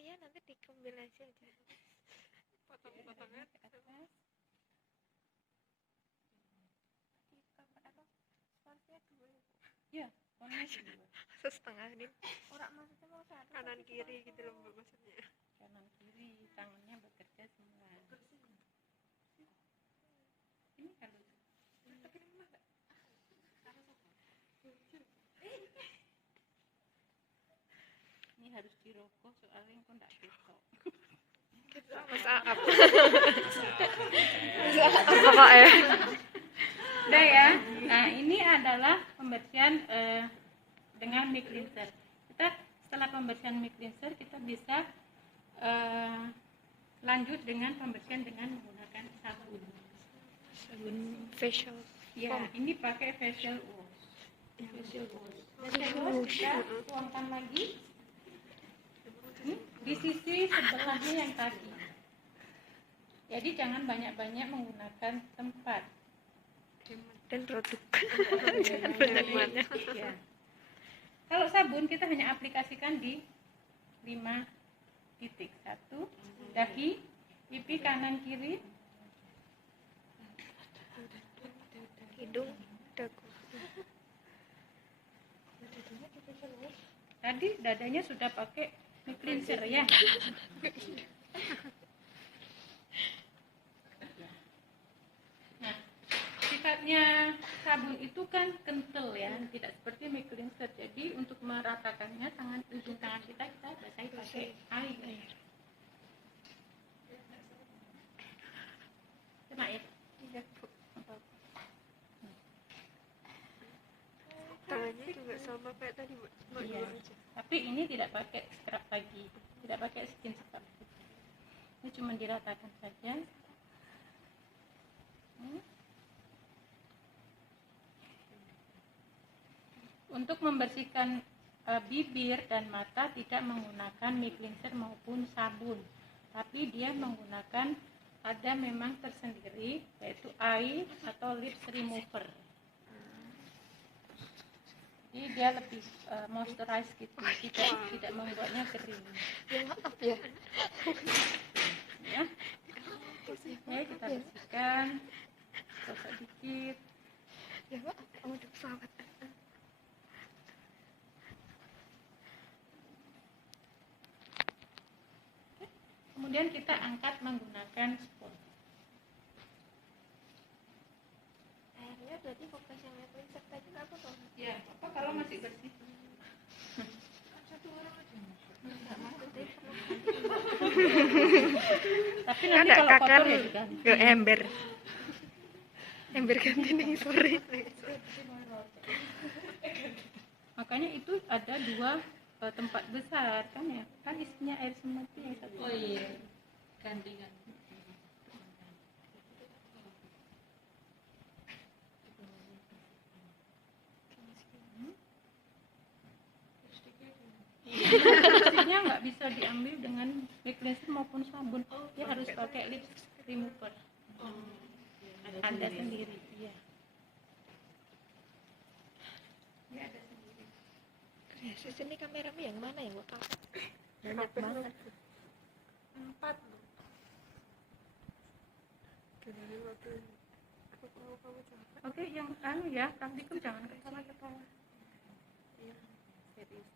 ya nanti dikombinasi aja. Potong-potongan ke atas. Ya, Setengah nih. Orang maksudnya mau satu kanan kiri gitu loh Mbak, maksudnya. kanan kiri, tangannya bekerja semua. Ini kalau ini harus dirokok soalnya kok enggak ketok. Masa apa? Apa ya? Udah ya. Nah, ini adalah pembersihan dengan mic cleanser. Kita setelah pembersihan mic cleanser kita bisa lanjut dengan pembersihan dengan menggunakan sabun. Sabun facial. Ya, ini pakai facial wash. Facial wash kita tuangkan lagi di sisi sebelahnya yang tadi. Jadi jangan banyak-banyak menggunakan tempat Dan produk. Jangan banyak-banyak. ya. Kalau sabun kita hanya aplikasikan di 5 titik. 1 dahi, pipi kanan kiri, Hidung, dagu. tadi dadanya sudah pakai mic cleanser ya. Nah, sifatnya sabun itu kan kental ya, tidak seperti mic cleanser. Jadi untuk meratakannya ujung tangan kita basahi pakai air. Cuma ya. Tangannya juga sama kayak tadi Mbak, cuma Iya. dua aja. Tapi ini tidak pakai scrub lagi, tidak pakai skin scrub. Ini cuma diratakan saja. Untuk membersihkan bibir dan mata tidak menggunakan mic cleanser maupun sabun, tapi dia menggunakan ada memang tersendiri yaitu eye atau lips remover. Jadi dia lebih moisturize gitu, tidak membuatnya kering. Ya maaf ya. Ya. Oke, kita bersihkan. Gosok dikit. Ya maaf, kamu udah pesawat. Kemudian kita angkat menggunakan spons. Airnya berarti fokus yang cleanser tadi nggak apa toh? Ya, apa kalau masih bersih? Tapi nanti Ada kalau kakak kotor ya diganti. yo ember. Ember ganti nih sore. Makanya itu ada 2 tempat besar kan ya, kan isinya air semut yang satu. Oh iya, ganti-ganti. Bersihnya nggak bisa diambil dengan mic cleanser maupun sabun, dia harus pakai lips remover. Ada sendiri, iya. Dia ada sendiri. Ya, sini kameramu yang mana yang bakal? Banyak banget. 4 loh. Dari waktu aku tahu kamu capek. Oke, yang ya, praktikum jangan ketawa-ketawa. Iya, serius.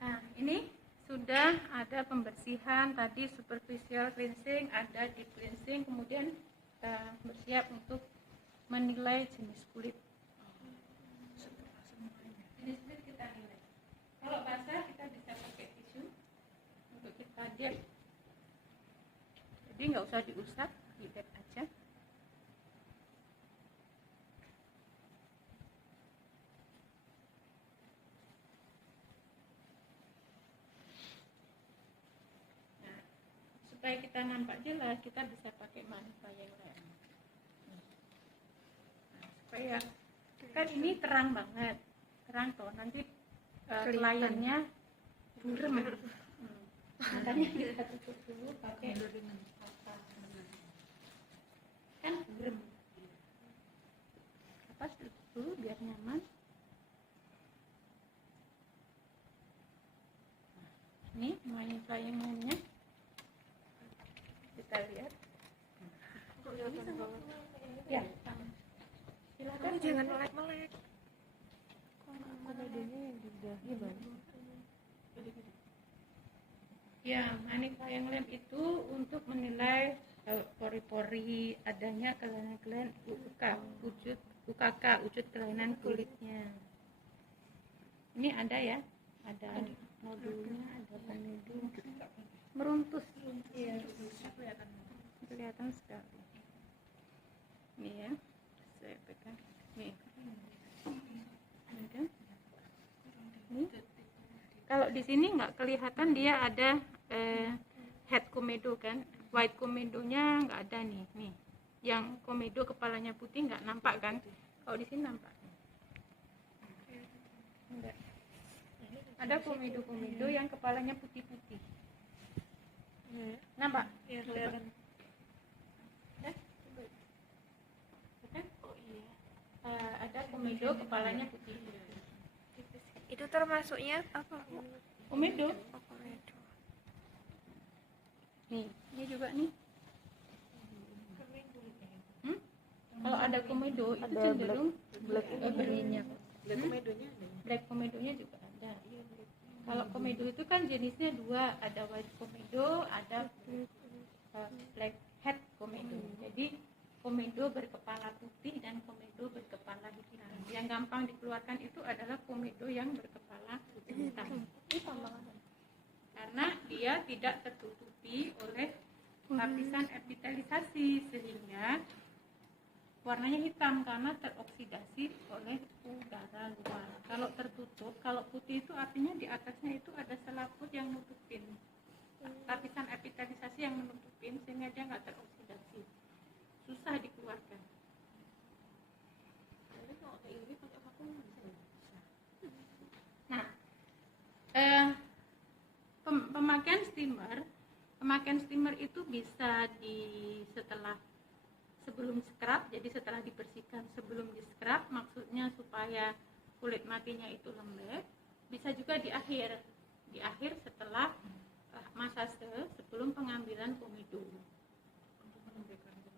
Nah, ini sudah ada pembersihan tadi, superficial cleansing, ada deep cleansing, kemudian bersiap untuk menilai jenis kulit. Jenis kulit kita nilai. Kalau basah kita bisa pakai tisu untuk kita diet. Jadi nggak usah diusap, diet aja. Supaya kita nampak jelas, kita bisa pakai magnifier lamp. Nah, supaya kan ini terang banget, terang toh, nanti layarnya burem. Makanya kita tutup dulu pakai apa? Kan burem. kita lihat. Kelihatan banget. Ya, silakan. Kamu jangan melek-melek. Komedinya yang di dahi banget. Ya, magnifying lamp itu untuk menilai pori-pori, adanya kelainan-kelainan UKK, wujud kelainan kulitnya. Ini ada ya, ada nodulnya, ada komedo, meruntus. Iya, kelihatan sekali. Ini ya, saya pegang. Nih, ini kan? Ini. Kalau di sini nggak kelihatan dia ada head komedo kan, white komedonya nggak ada nih. Yang komedo kepalanya putih nggak nampak kan? Kalau di sini nampak. Enggak. Ada komedo yang kepalanya putih-putih. Nampak? Iya, kelihatan. Oh iya. Ada komedo kepalanya putih. Itu termasuknya apa? Komedo. Oh, komedo. Nih, ini juga nih. Kalau ada komedo itu cenderung berminyak. Black komedonya juga ada. Kalau komedo itu kan jenisnya dua, ada white komedo, ada black head komedo. Jadi komedo berkepala putih dan komedo berkepala hitam. Yang gampang dikeluarkan itu adalah komedo yang berkepala hitam. Karena dia tidak tertutupi oleh lapisan epitelisasi sehingga warnanya hitam karena teroksidasi oleh udara luar. Kalau tertutup, kalau putih itu artinya di atasnya itu ada selaput yang nutupin, lapisan epitelisasi yang menutupin sehingga dia nggak teroksidasi, susah dikeluarkan. Nah, pemakaian steamer itu bisa setelah sebelum scrub, jadi setelah dibersihkan sebelum di scrub, maksudnya supaya kulit matinya itu lembek. Bisa juga di akhir setelah masase sebelum pengambilan komedo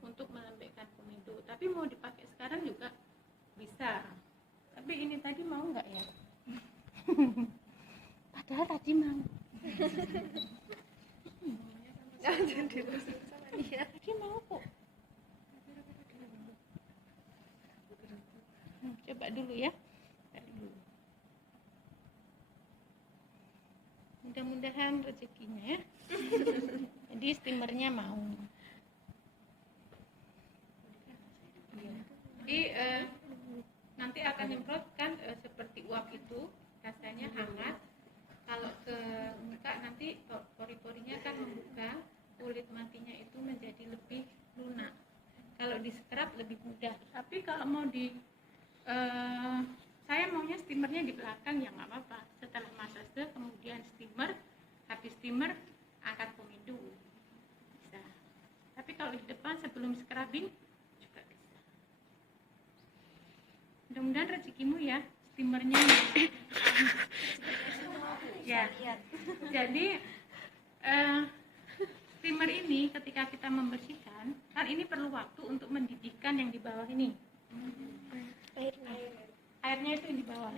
untuk melembekkan komedo. Tapi mau dipakai sekarang juga bisa. Tapi ini tadi mau nggak ya? Padahal tadi mau. Tadi mau kok. Coba dulu ya. Mudah-mudahan rezekinya ya. Jadi steamernya mau. Jadi nanti akan nyemprotkan seperti uap itu, rasanya hangat. Kalau ke muka nanti pori-porinya akan membuka, kulit matinya itu menjadi lebih lunak. Kalau di scrub lebih mudah. Tapi kalau mau saya maunya steamernya di belakang ya nggak apa-apa. Setelah massage kemudian steamer, habis steamer angkat komedo bisa. Tapi kalau di depan sebelum scrubbing juga bisa. Mudah-mudahan rezekimu ya steamernya. Ya. Jadi steamer ini ketika kita membersihkan kan ini perlu waktu untuk mendidihkan yang di bawah ini. Airnya itu di bawah.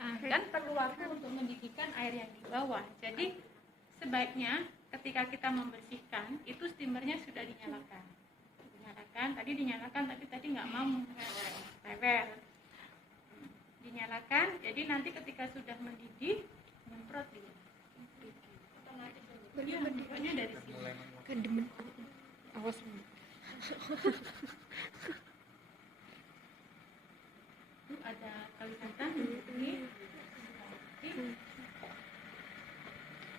Kan perlu waktu untuk mendidihkan air yang di bawah. Jadi sebaiknya ketika kita membersihkan itu steamernya sudah dinyalakan. Tadi tadi nggak mau rewel. Dinyalakan. Jadi nanti ketika sudah mendidih nyemprot dia. Bentuknya dari sini. Kedemen. Awas. Ada kelihatan ini.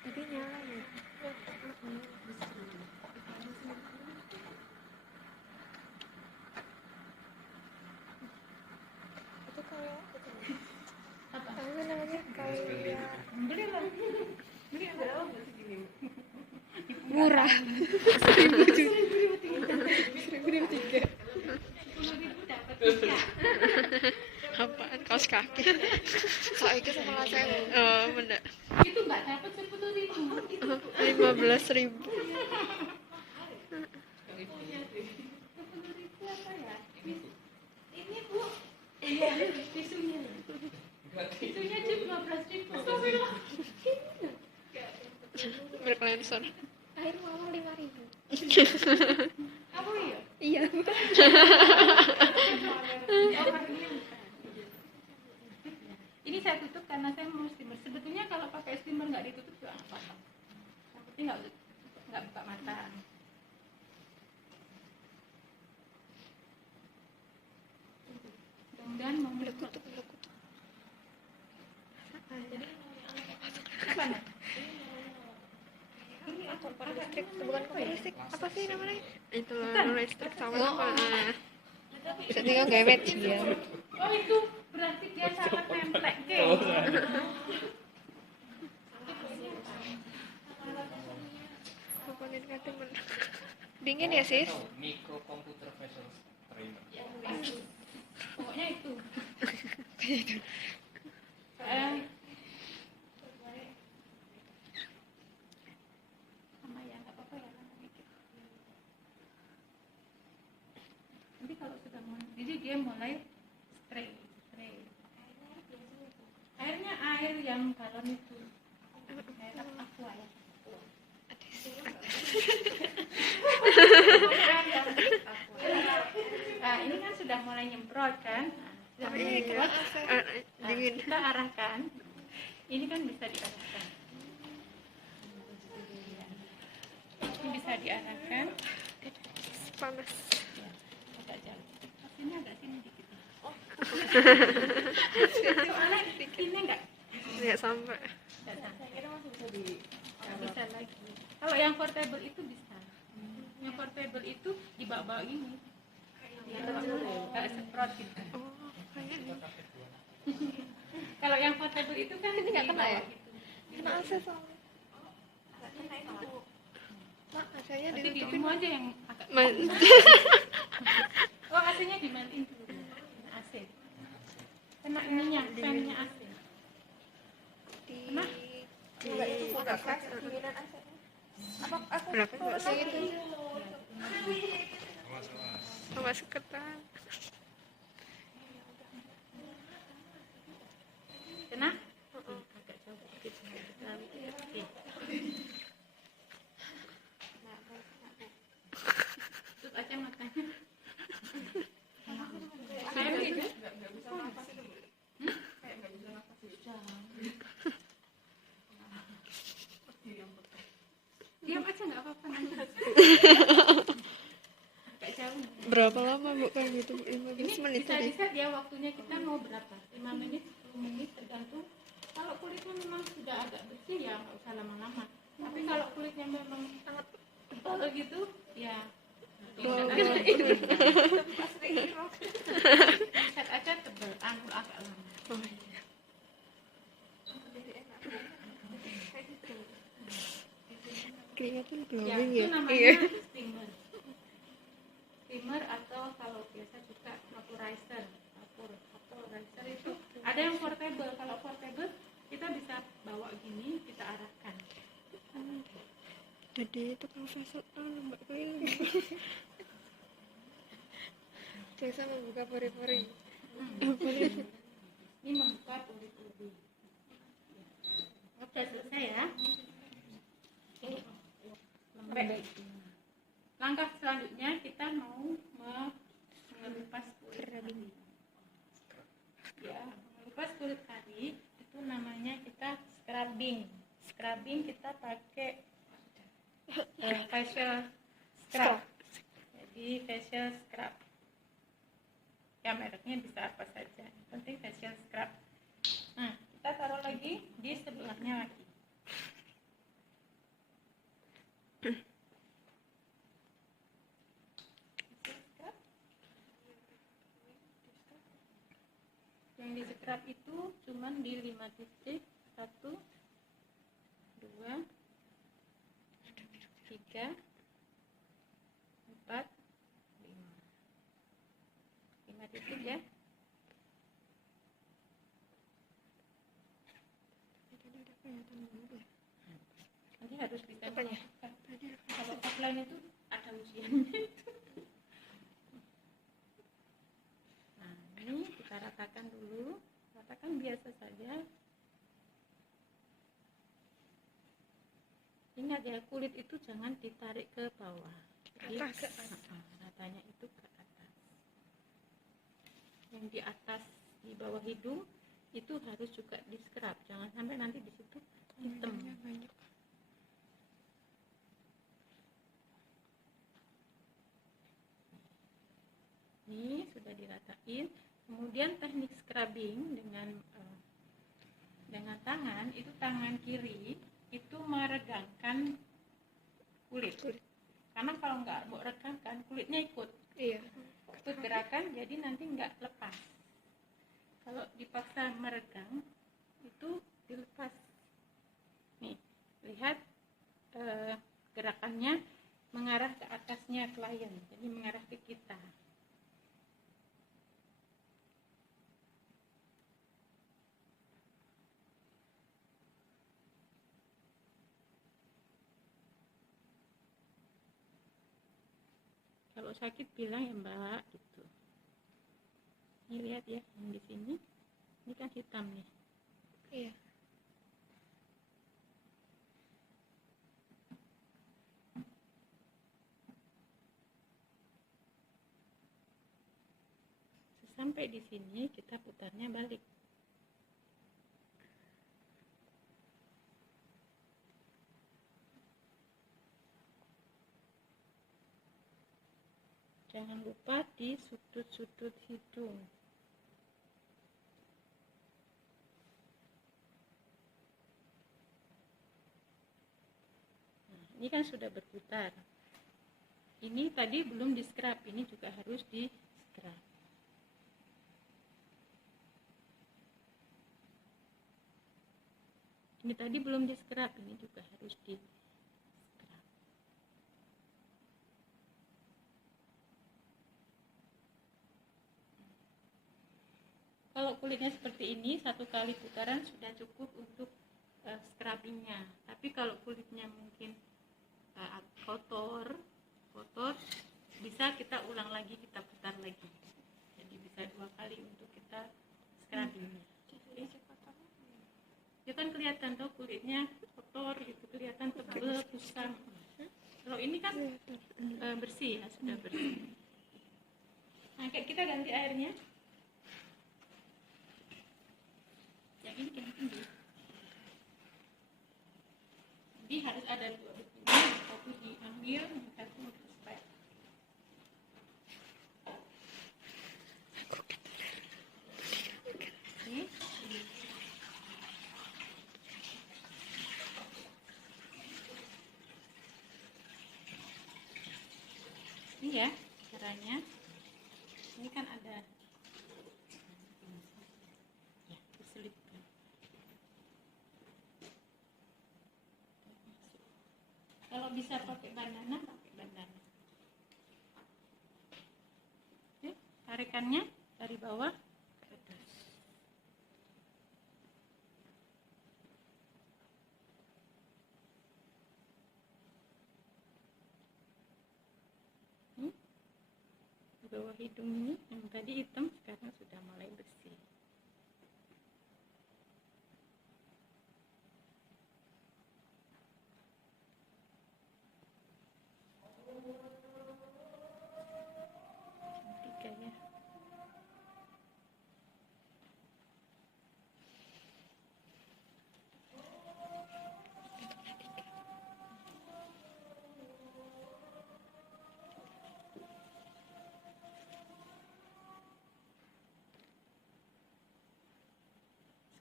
Tadi nyala ya. Itu kayak Apa? apa namanya? Kayak Beli lah. murah. 1.003. Dapat 3. Apaan? Kaos kaki. Soalnya sama saya. Oh, bener. Itu nggak dapat 10.000. 15.000. Iya, tisunya. Tisunya juga 12.000. Merek Lensor. Air mawar 5.000. Apa ya? Iya. Ini saya tutup karena saya mau steamer. Sebetulnya kalau pakai steamer nggak ditutup juga nggak apa-apa. Yang penting nggak buka mata. Mudah-mudahan mau Kutu. apa nih? Ini kompor listrik, bukan kompor listrik. Apa sih namanya? Itu lah listrik sama apa? Bisa tinggal gemet ya. Oh itu berarti dia sangat nemplek ke. Komponen temen. Dingin ya sis? Micro Computer Vessel Trainer. Pokoknya itu. Sama ya nggak apa-apa ya lama dikit. Nanti kalau sudah mulai, jadi dia mulai spray. Airnya air yang galon itu. Air aqua ya. Nah, ini kan sudah mulai nyemprot kan? Sudah mulai nyemprot. Dingin. Kita arahkan. Ini kan bisa diarahkan. Ini bisa diarahkan. Panas. Ya, agak jauh. Sini agak sini dikit. Soalnya ini enggak Sampai. Nggak bisa lagi. Kalau yang portable itu bisa. Yang portable itu dibawa ini. Nggak semprot gitu. Oh, kayaknya. Kalau yang portable itu kan Ini nggak kena ya? gitu. Kena AC soalnya. Mak, AC-nya Nanti ditutupin. dirimu aja yang agak. Man- Oh, AC-nya dimatiin dulu. Kena AC. Kena ininya, fan-nya AC. Kena? Enggak, itu full refresh dinginan AC. Apa aku Berapa turun sih lagi? itu? Sama seketan. Kena? Agak jauh dikit. Oke. Tutup aja matanya. Saya gitu. Diam aja nggak apa-apa nanti. Agak jauh. Berapa lama Bu kayak gitu? 15 Ini menit bisa tadi. di-set ya waktunya kita mau berapa? 5 menit, 10 menit tergantung. Kalau kulitnya memang sudah agak bersih ya nggak usah lama-lama. Tapi kalau kulitnya memang sangat tebal gitu, ya set aja tebal, agak lama. Oh, iya. Kelihatan Ya, glowing itu ya? namanya Iya. steamer. Steamer atau kalau biasa juga vaporizer. Vaporizer itu ada yang portable. Kalau portable kita bisa bawa gini, kita arahkan. Jadi itu kan vessel Mbak Kaya. Biasa membuka pori-pori. Ini membuka pori-pori. Oke, selesai ya. Lembek. Langkah selanjutnya kita mau mengelupas kulit kari. Ya, mengelupas kulit kari itu namanya kita scrubbing. Scrubbing kita pakai facial scrub. Jadi facial scrub. Ya mereknya bisa apa saja. Yang penting facial scrub. Nah, kita taruh lagi di sebelahnya lagi. Yang di scrub itu cuman di 5 titik. 1 2 3 4 5 titik ya. Nanti harus bisa melakukan. Kalau offline itu ada ujiannya itu. Nah, ini kita ratakan. gerakan biasa saja. Ingat ya, kulit itu jangan ditarik ke bawah. Jadi, ratanya itu ke atas. Yang di atas, di bawah hidung itu harus juga di scrub. Jangan sampai nanti di situ hitam. Ini sudah diratain. Kemudian teknik scrubbing dengan tangan, itu tangan kiri itu meregangkan kulit. Karena kalau nggak mau regangkan, kulitnya ikut gerakan, jadi nanti nggak lepas. Kalau dipaksa meregang, itu dilepas. Nih, lihat gerakannya mengarah ke atasnya klien, jadi mengarah ke kita. Kalau sakit bilang ya Mbak gitu. Ini lihat ya, yang di sini ini kan hitam nih. Iya. Sampai di sini kita putarnya balik. Jangan lupa di sudut-sudut hidung. Nah, ini kan sudah berputar. Ini tadi belum di scrub, ini juga harus di scrub. Ini tadi belum di scrub, ini juga harus di scrub. Kalau kulitnya seperti ini, 1 kali putaran sudah cukup untuk scrubbingnya. Tapi kalau kulitnya mungkin kotor, bisa kita ulang lagi, kita putar lagi. Jadi bisa 2 kali untuk kita scrubbingnya. Ya kan kelihatan tuh kulitnya kotor gitu, kelihatan tebal, kusam. Kalau ini kan bersih ya, sudah bersih. Nah, kita ganti airnya. Yang ini yang tinggi. Jadi harus ada 2 begini, satu diambil, satu supaya. Ini ya caranya. Ini kan ada ya, diselipkan. Kalau bisa pakai bandana, pakai bandana. Oke, tarikannya dari bawah ke atas. Di bawah hidung ini yang tadi hitam sekarang sudah mulai bersih. Cantik ya.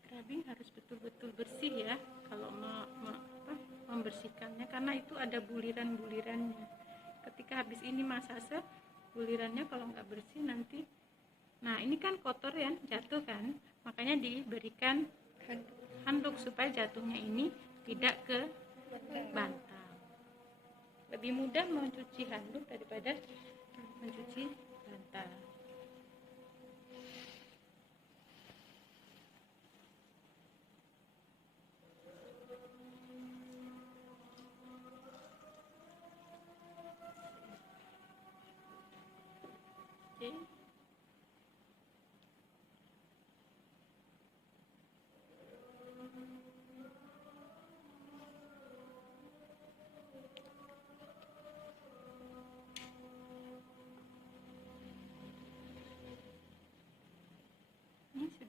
Scrubbing harus betul-betul bersih ya kalau membersihkannya, karena itu ada buliran-bulirannya. Ketika habis ini masase, bulirannya kalau nggak bersih nanti, nah ini kan kotor ya, jatuh kan, makanya diberikan handuk supaya jatuhnya ini tidak ke bantal. Lebih mudah mencuci handuk daripada mencuci bantal. Oke.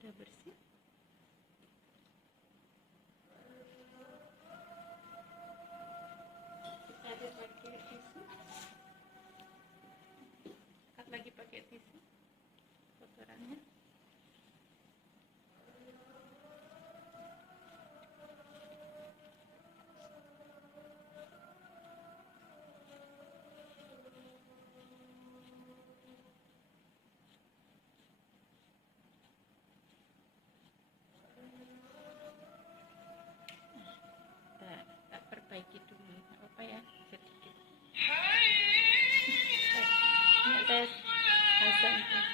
sudah bersih. Kita ada pakai tisu. Angkat lagi pakai tisu kotorannya. Tak perbaiki dulu, nggak apa ya, sedikit. Ini tes azan tuh.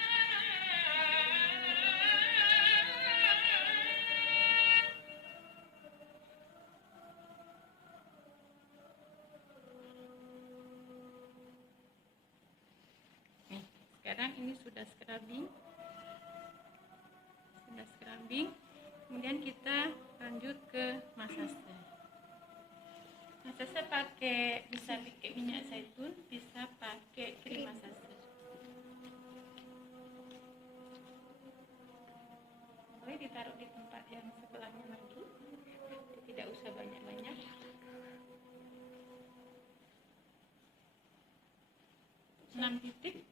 Nih, sekarang ini sudah scrubbing. Kemudian kita lanjut ke masase. Masase bisa pakai minyak zaitun, bisa pakai krim masase. Boleh ditaruh di tempat yang sebelahnya lagi, tidak usah banyak-banyak. Enam titik,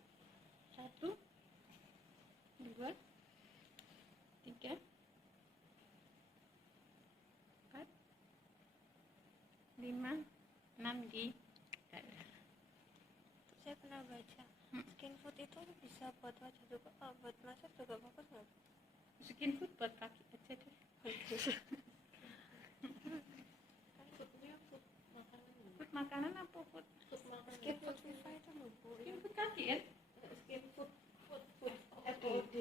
1, 2, 3, 4, 5, 6 di dada. Saya pernah baca skin food itu bisa buat wajah juga, buat masak juga bagus nggak? Skin food buat kaki aja deh. Kan foodnya food makanan. Food makanan apa food? Food makanan. Skin food Viva itu loh Bu. Skin food kaki ya? Skin food FOD.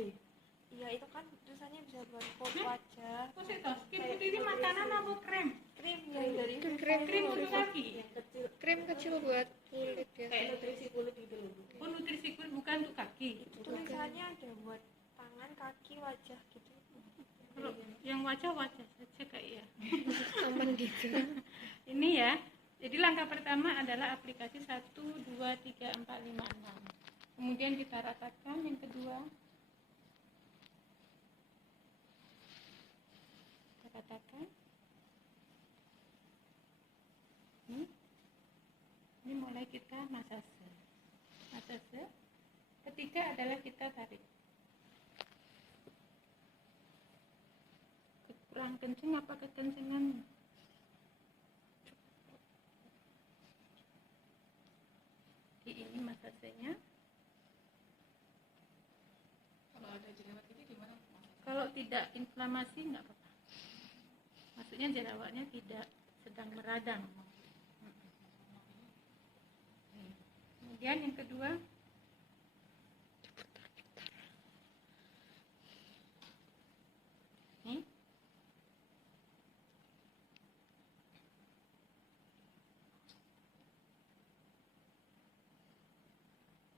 Iya itu kan tulisannya bisa buat coat wajah. Kok sih toh? Skin food ini makanan apa krem? Krim yang dari Krim untuk kaki. Yang kecil Krim kecil buat kulit ya. kayak nutrisi kulit gitu loh. Oh, nutrisi kulit bukan untuk kaki. tulisannya ada buat tangan, kaki, wajah gitu. Kalau yang wajah saja kayak ya. Aman gitu. Ini ya. Jadi langkah pertama adalah aplikasi 1, 2, 3, 4, 5, 6. Kemudian kita ratakan yang kedua. Kita ratakan. Ini mulai kita masase. Ketiga adalah kita tarik. Kurang kenceng apa kekencengan? Ini masasenya. Kalau ada jerawat ini gimana? Kalau tidak inflamasi nggak apa-apa. Maksudnya jerawatnya tidak sedang meradang. Kemudian yang kedua, nih.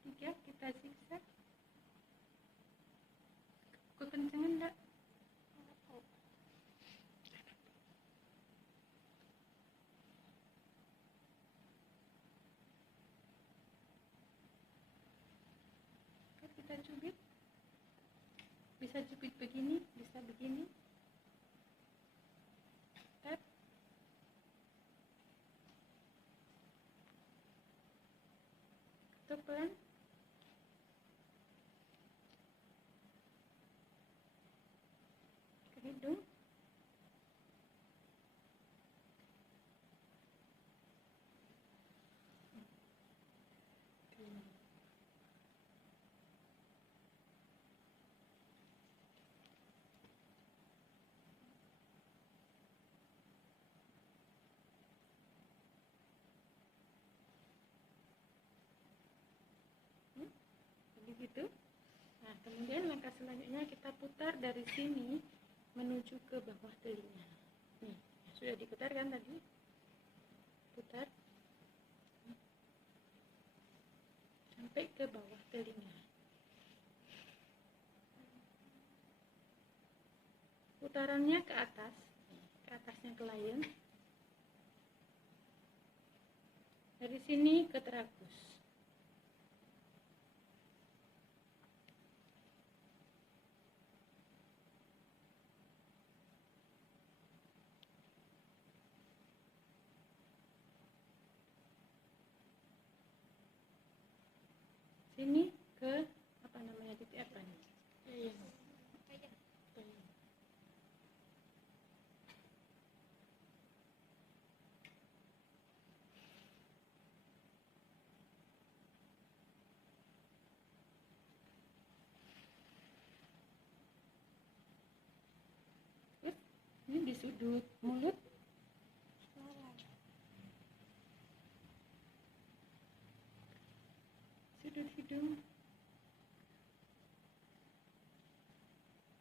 Tiga, kita zigzag. Kekencengan enggak? Kita cubit. Bisa cubit begini, bisa begini. Tap. Ketuk pelan. Ke hidung. Begitu. Nah, kemudian langkah selanjutnya kita putar dari sini menuju ke bawah telinga. Nih, sudah diputar kan tadi? Putar sampai ke bawah telinga. Putarannya ke atasnya klien. Dari sini ke tragus. sini ke apa namanya, titik apa nih? Terus ini di sudut mulut, sudut hidung,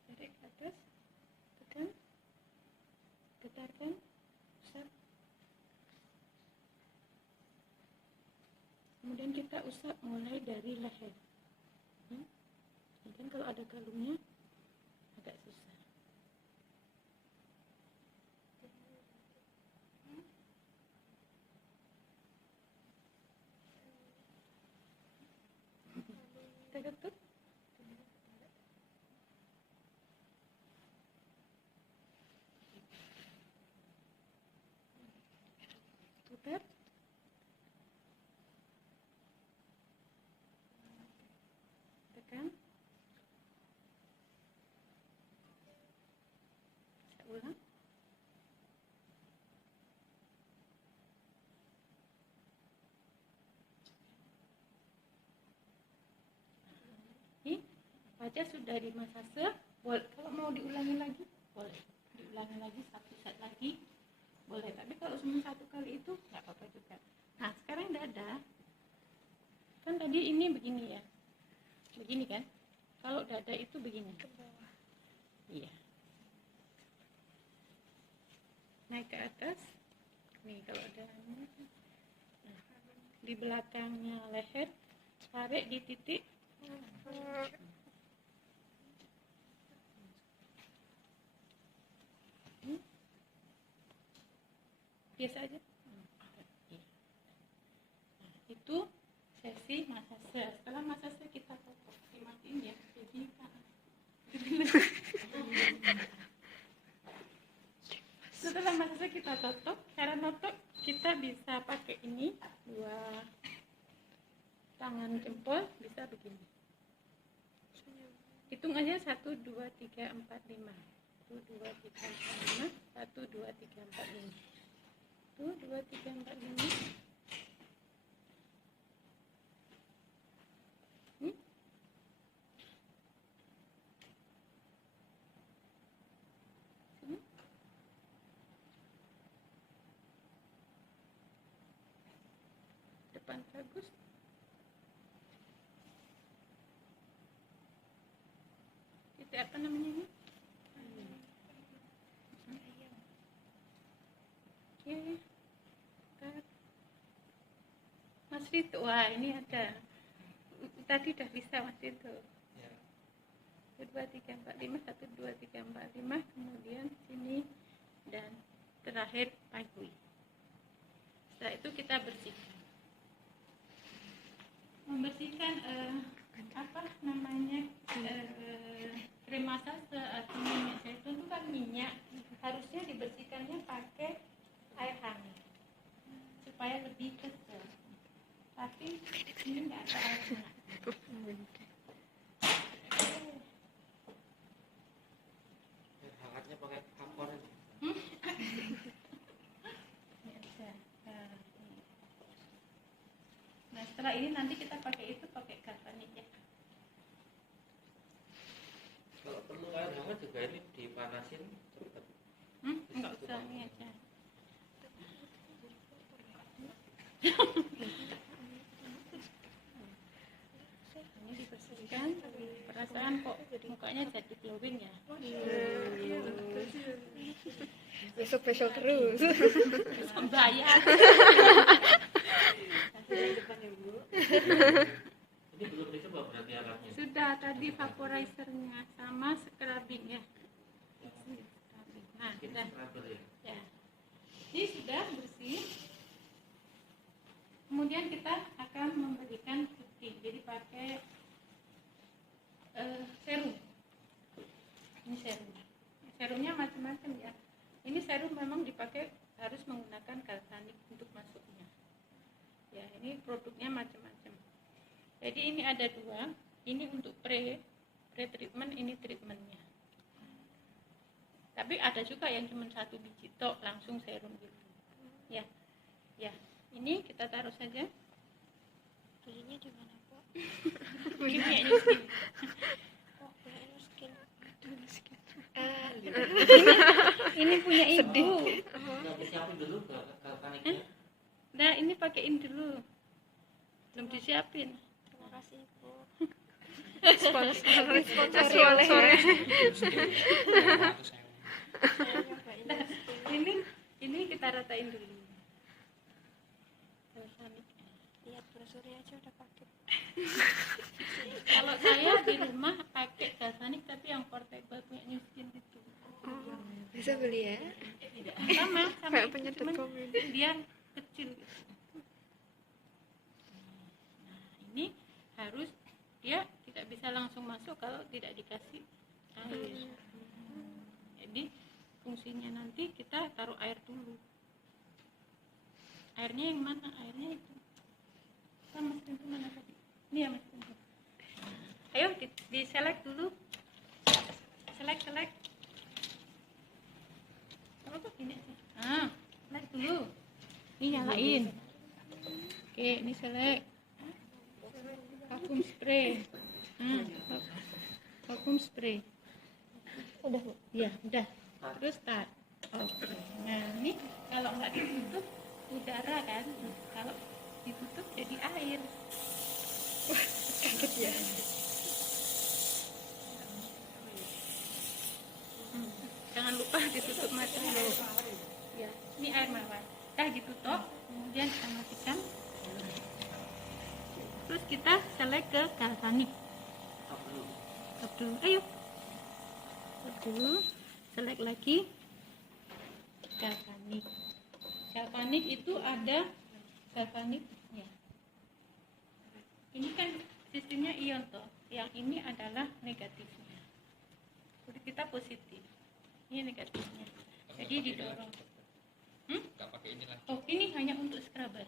tarik ke atas, tekan, getarkan, usap. Kemudian kita usap mulai dari leher. Kemudian kalau ada kalungnya agak susah. Kita tutup. Putar. Tekan. Saya ulang. Ini wajah sudah dimasase. Kalau mau diulangi lagi boleh, diulangi lagi satu set lagi boleh, tapi kalau cuma satu kali itu nggak apa-apa juga. Nah sekarang dada, kan tadi ini begini ya, begini kan, kalau dada itu begini ke bawah, iya, naik ke atas nih. Kalau ada nah, di belakangnya leher, tarik di titik biasa aja. Nah, itu sesi masase. Setelah masase kita tutup, dimatiin ya. Jadi setelah masase kita tutup. Cara nutup kita bisa pakai ini, dua tangan jempol, bisa begini. Hitung aja 1, 2, 3, 4, 5. 1, 2, 3, 4, 5. 1, 2, 3, 4, 5. 1, 2, 3, 4, 5. Sini. Depan bagus. Titik apa namanya ini? Oke. Mas Rito, wah ini ada. Tadi udah bisa Mas Rito. 1, 2, 3, 4, 5. 1, 2, 3, 4, 5. Kemudian sini dan terakhir pagui. Setelah itu kita bersihkan. Membersihkan apa namanya, krim masase atau minyak zaitun itu kan minyak, harusnya dibersihkannya pakai air hangat supaya lebih kecil. Tapi ini nggak ada air hangat. Hangatnya pakai kapur. Nah setelah ini nanti kita pakai itu, pakai galvanik ya. Kalau perlu air hangat juga ini dipanasin cepat. Enggak usah, ini aja. Ini dibersihkan. Perasaan kok mukanya jadi glowing ya. Besok facial terus. Bayar. Ini belum dicoba berarti alatnya. Sudah tadi vaporizernya sama scrubbing ya. Nah, Ini sudah. scrubber ya. Ya. Ini sudah bersih. Kemudian kita akan memberikan putih. Jadi pakai serum. Ini serum. Serumnya macam-macam ya. Ini serum memang dipakai harus menggunakan galvanik untuk masuknya. Ya, ini produknya macam-macam. Jadi ini ada dua, ini untuk pre treatment, ini treatmentnya. Tapi ada juga yang cuma 1 biji tok langsung serum gitu. Ya, ya. Ini kita taruh saja. Belinya di mana, Bu? Ini punya Nuskin. Oh, punya Nuskin. Ini punya ibu. Tapi siapin dulu galvaniknya. Nah, ini pakein dulu. Belum disiapin. Terima kasih, Bu. Sponsor. Saya nyobain Nah, Nuskin. ini kita ratain dulu. Galvanik. Lihat brosurnya aja udah pakai. Kalau saya di rumah pakai galvanik tapi yang portable punya Nuskin itu. Bisa beli ya? Sama Kayak itu, penyedot cuman komen. dia kecil gitu. Nah, ini harus dia tidak bisa langsung masuk kalau tidak dikasih air. Jadi fungsinya nanti kita taruh air dulu. Airnya yang mana? Airnya itu. Mas Rintu mana tadi? Ini ya Mas Rintu. Ayo di select dulu. Select. Apa ini aja? Select dulu. Ini nyalain. Oke, ini select. Vacuum spray. Vacuum spray. Udah, Bu. Ya, udah. Terus start. Oke. Nah, ini kalau nggak ditutup udara kan. Kalau ditutup jadi air. Kaget ya. Jangan lupa ditutup mata dulu. Ya, ini air mawar. Dah ditutup, kemudian kita matikan. Terus kita select ke galvanik. Stop dulu. Ayo. Stop dulu. Select lagi galvanik. Galvanik itu ada galvanik ya. Ini kan sistemnya ion toh. Yang ini adalah negatifnya. Jadi kita positif. Ini negatifnya. Jadi didorong. Nggak pakai ini lagi. Oh, ini hanya untuk scrubber.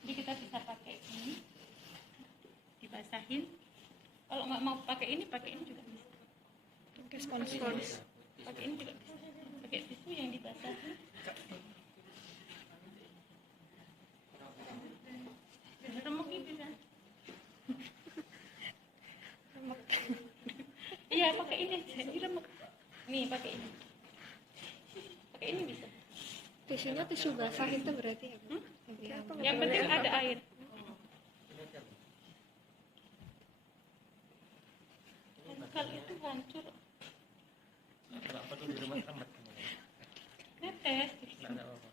Jadi kita bisa pakai ini, dibasahin. Kalau nggak mau pakai ini juga bisa. Oke, sponsor. Pakai ini juga bisa. Pakai tisu yang dibasahin. Remuk ini bisa. Iya, pakai ini aja. Ini remuk. Nih, pakai ini. Pakai ini bisa. Tisunya tisu basah itu berarti ya? Yang penting ada air. Kalau itu hancur, Kenapa tuh di rumah remet? netes. Nggak ada apa-apa.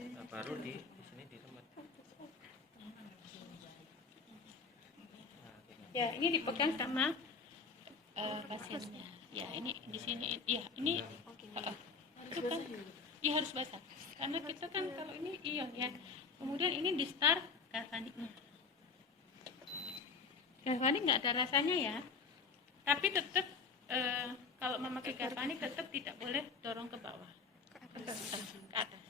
Nah, baru di sini diremet. Ya, ini dipegang sama pasiennya. Ya, ini di sini. Ya, ini itu kan. Iya harus basah. Karena kita kan kalau ini ion ya. Kemudian ini di start galvaniknya. Galvanik nggak ada rasanya ya. Tapi tetap kalau memakai galvanik tetap tidak boleh dorong ke bawah. Ke atas.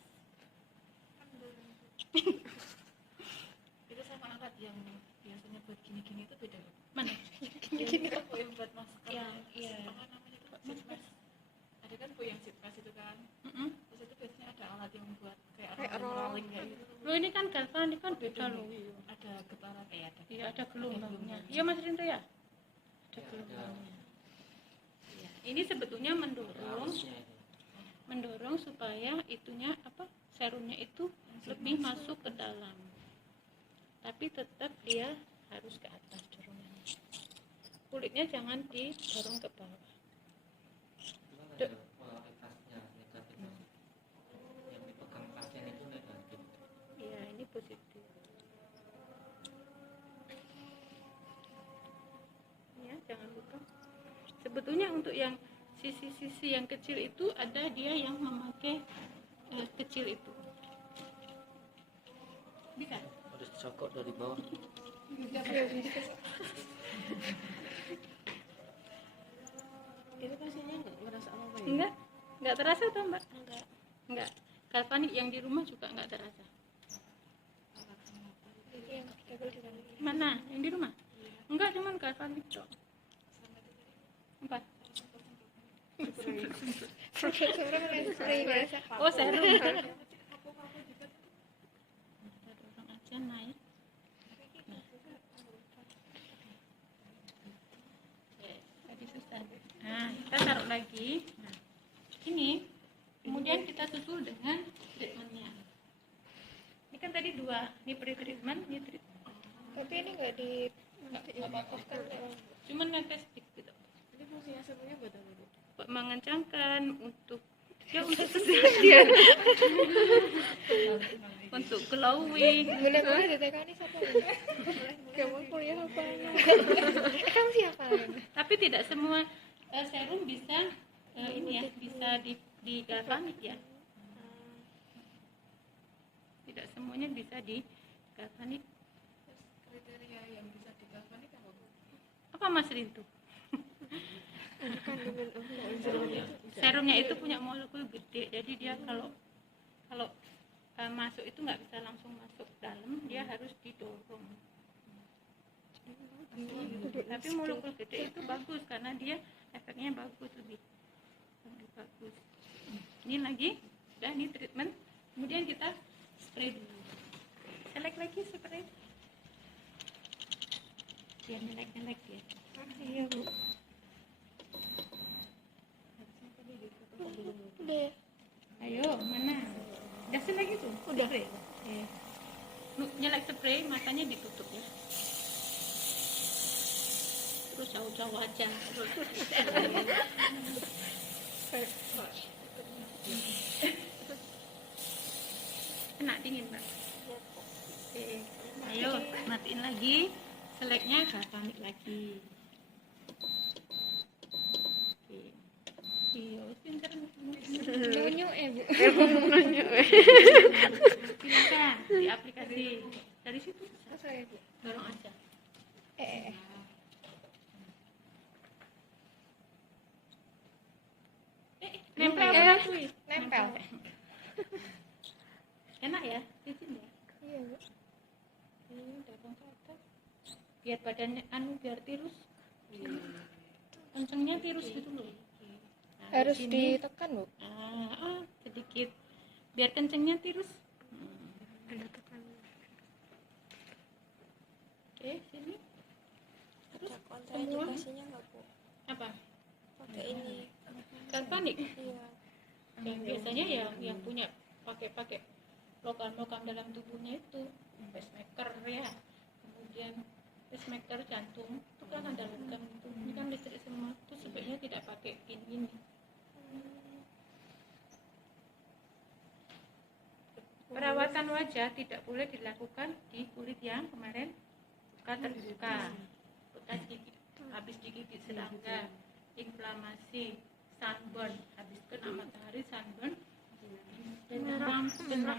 Itu sama alat yang biasanya buat gini-gini itu beda. Mana? Gini-gini apa yang buat masker? Iya. Apa namanya itu? Sitmas. Ada kan bu yang sitmas itu kan. Terus itu biasanya ada alat yang buat kayak rolling kayak gitu. Loh ini kan galvanik kan beda loh. Ada getaran kayak ada. Iya ada gelombangnya. Iya Mas Rinto ya? Ada gelombangnya. Ya, ini sebetulnya mendorong supaya itunya apa serumnya itu lebih masuk ke dalam. Tapi tetap dia harus ke atas dorongannya. Kulitnya jangan didorong ke bawah. Kualitasnya negatif. Yang dipegang pasien itu negatif. Iya ini positif. Ya jangan lupa. Sebetulnya untuk yang sisi-sisi yang kecil itu ada dia yang memakai kecil itu. Bisa. Harus dicokok dari bawah. Itu pasiennya nggak ngerasa apa ya? Enggak terasa toh mbak? Enggak. Enggak. Galvanik yang di rumah juga enggak terasa. Mana? Yang di rumah? Enggak, cuman galvanik kok. Apa? Oh, serum. Kita dorong aja naik. Tadi susah. Nah, kita taruh lagi. Nah, ini kemudian kita susul dengan treatmentnya. Ini kan tadi 2, ini pre-treatment, ini treatment. Tapi ini nggak di Cuman netes gitu. Ini fungsinya serumnya buat apa, Bu? Buat mengencangkan untuk kesehatan, untuk glowing. bener-bener ditekani siapa ini? Kamu kuliah apa? Kamu siapa? Tapi tidak semua serum bisa ini ya, bisa di galvanik ya. Tidak semuanya bisa di galvanik. Kriteria yang bisa digalvanik apa, Bu? Apa Mas Rintu? Serumnya itu punya molekul gede, jadi dia kalau masuk itu nggak bisa langsung masuk dalam, dia harus didorong. Tapi molekul gede itu bagus karena dia efeknya bagus, lebih bagus. Ini lagi, udah ini treatment. Kemudian kita spray dulu. Selek lagi spray. Biar melek-melek ya. Iya, Bu. Udah. Ayo, mana? Udah selek itu? Udah. Spray. Nyelek spray, matanya ditutup ya. Terus jauh-jauh aja. Kena dingin, Mbak. Oke. Ayo, matiin lagi. Seleknya galvanik lagi. Oke. Iya, pinter. Nunyu Bu. Silakan di aplikasi. Dari situ Saya, Bu. dorong aja. Nempel berarti. Nempel. Enak ya? Licin ya? Iya, Bu. Ini dorong ke atas. Biar badannya biar tirus. Kencengnya tirus gitu loh. Nah, Harus di sini, ditekan, Bu. sedikit. Biar kencengnya tirus. Oke, sini. Terus Ada kontraindikasinya nggak, Bu? apa? Pakai ini. Galvanik. Iya. Yang biasanya yang punya pakai logam-logam dalam tubuhnya itu pacemaker ya, kemudian pacemaker jantung itu kan ada logam itu, ini kan listrik semua, itu sebaiknya tidak pakai ini. Perawatan wajah tidak boleh dilakukan di kulit yang kemarin luka terbuka, bekas gigit, habis digigit serangga, inflamasi, sunburn, habis kena matahari sunburn, demam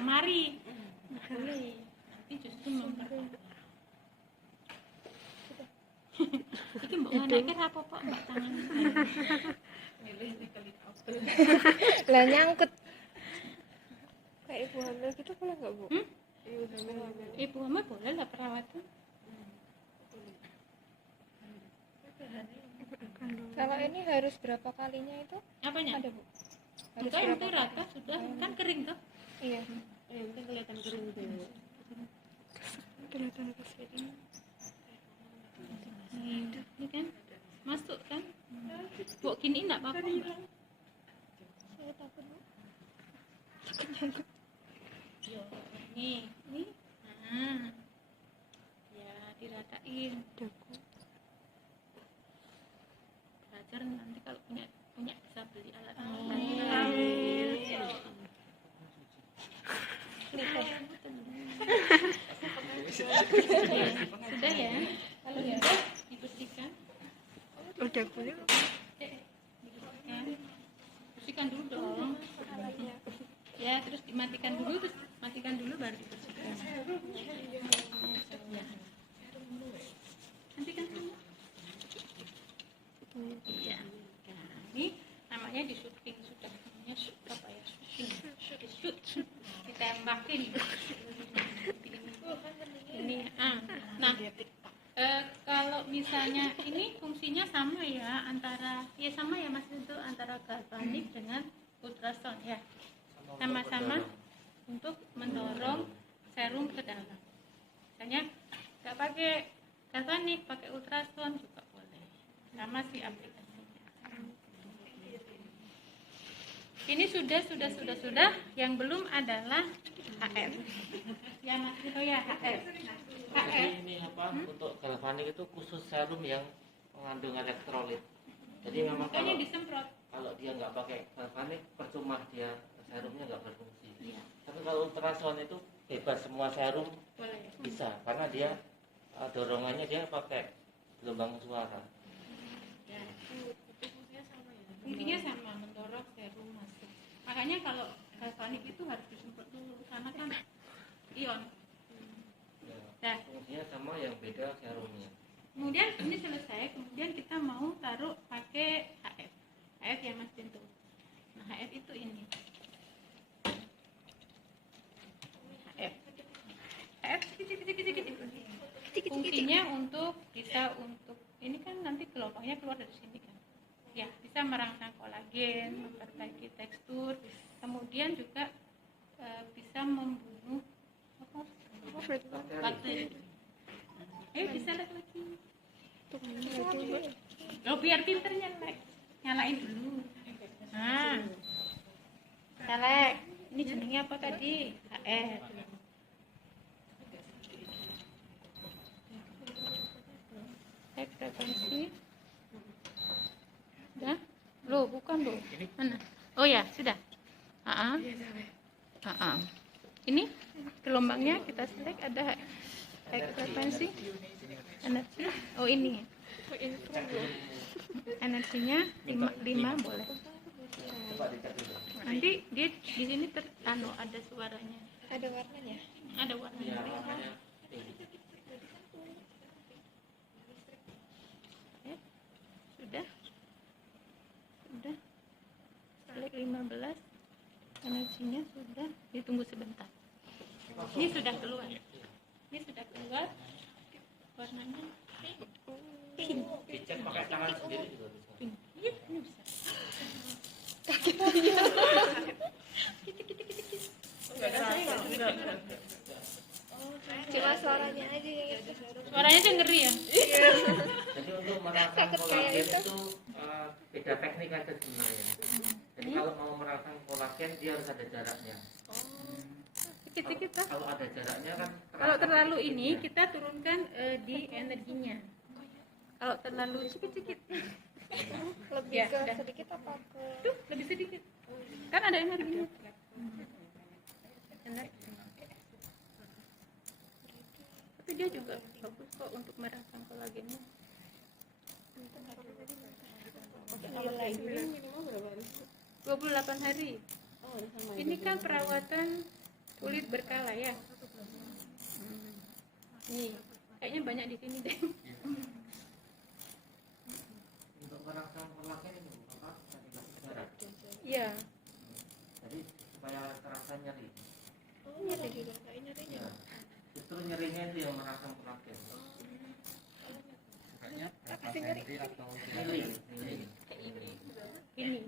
mari, nggak boleh, nanti justru memperparah. Iki mbok nganake apa kok mbak tangan? Lah nyangkut. Kayak ibu hamil gitu boleh nggak, Bu? Ibu hamil. Ibu hamil boleh lah perawatan. Kalau ini harus berapa kalinya itu? Apanya? Ada, Bu. Harus Enggak, yang berapa? itu rata sudah kan kering tuh. Iya. Kan kelihatan kering tuh. Kelihatan kesini. Ini kan masuk kan? Bok gini enggak apa-apa, Mbak. Saya takut, Bu. Yo, nih. Nah. Ya, diratain. Belajar nanti kalau punya bisa beli alat sudah ya, kalau sudah dibersihkan. Udah boleh. Bersihkan dulu dong ya, terus dimatikan dulu, baru dibersihkan ya. Nanti kan semua iya. Nah, ini namanya di syuting, sudah namanya apa ya, syuting, shoot, ditembakin. Ini ini. Nah, kalau misalnya ini fungsinya sama ya, sama ya Mas, itu antara galvanik dengan ultrasound ya, sama-sama untuk mendorong serum ke dalam. Misalnya nggak pakai galvanik, pakai ultrasound juga boleh, sama sih aplikasinya. Ini sudah. Yang belum adalah HF. Ya Mas, oh ya HF. Jadi ini apa untuk galvanik itu khusus serum yang mengandung elektrolit. Jadi memang Makanya disemprot. kalau dia nggak pakai galvanik percuma, dia serumnya nggak berfungsi. Iya. Tapi kalau ultrasound itu bebas, semua serum Boleh. bisa karena dia dorongannya dia pakai gelombang suara. Ya. Itu fungsinya sama ya. Intinya sama, mendorong serum masuk. Makanya kalau galvanik itu harus disemprot dulu karena kan ion. Ya, Nah, fungsinya sama, yang beda serumnya. kemudian ini selesai, kemudian kita mau taruh pakai HF. HF ya Mas Pintu. Nah, HF itu ini. HF. HF fungsinya untuk ini kan nanti gelombangnya keluar dari sini kan. Ya, bisa merangsang kolagen, memperbaiki tekstur, kemudian juga bisa membunuh bakteri. Bisa lihat lagi. Biar pinternya nyalain dulu. Nah, selek. Ini jenisnya apa tadi? HF. Frekuensi. Sudah? Loh, bukan loh. Mana? Oh ya, sudah. Ini gelombangnya kita select, ada frekuensi, energi. Oh ini. Energinya 5 boleh. Coba dicek dulu. Nanti dia di sini ada suaranya. Ada warnanya. Ada warnanya. Ya, makanya Ya, sudah. Select 15. Energinya sudah. Ditunggu sebentar. Ini sudah keluar. Warnanya pink. dicek pakai tangan sendiri juga bisa. Pink. Iya, ini bisa. Cuma suaranya aja ya. Suaranya tuh ngeri ya. Jadi untuk merangsang kolagen itu beda teknik aja sebenarnya. Jadi kalau mau merangsang kolagen dia harus ada jaraknya. Sedikit-sedikit lah. Kalau ada jaraknya kan Kalau terlalu ini kita turunkan di energinya. Kalau terlalu sedikit-sedikit. Lebih Ya, ke udah. sedikit apa ke Tuh, lebih sedikit. Kan ada energinya. Tapi dia juga bagus kok untuk merangsang kolagennya. Kalau kayak gini minimal berapa hari? 28 hari. Oh, udah sama. Ini kan perawatan kulit berkala ya. Nih, kayaknya banyak di sini deh. untuk merangsang kolagen itu apa? Dikasih jarak. Iya. Jadi supaya terasa nyeri. oh nyeri juga nggak nyerinya. Ya. Justru nyerinya itu yang merangsang kolagen. Kasih nyeri. Nyeri. Ini.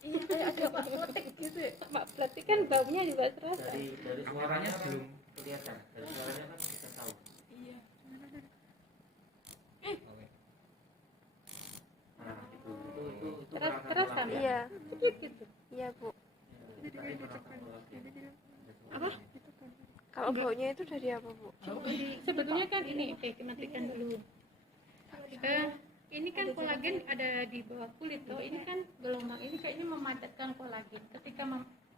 Iya kayak ada mak peletik gitu ya. Mak berarti kan baunya juga terasa. Dari suaranya belum kelihatan. Dari suaranya kan bisa tahu. Iya. Oke. Nah, itu merangsang Terasa kolagen. Iya. sedikit gitu. Iya bu. Ya, tadi merangsang kolagen. Apa? Kalau baunya itu dari apa bu? Sebetulnya kan ini, oke, matikan dulu. Ini kan kolagen ada di bawah kulit tuh. Ini kan gelombang ini kayaknya memadatkan kolagen. Ketika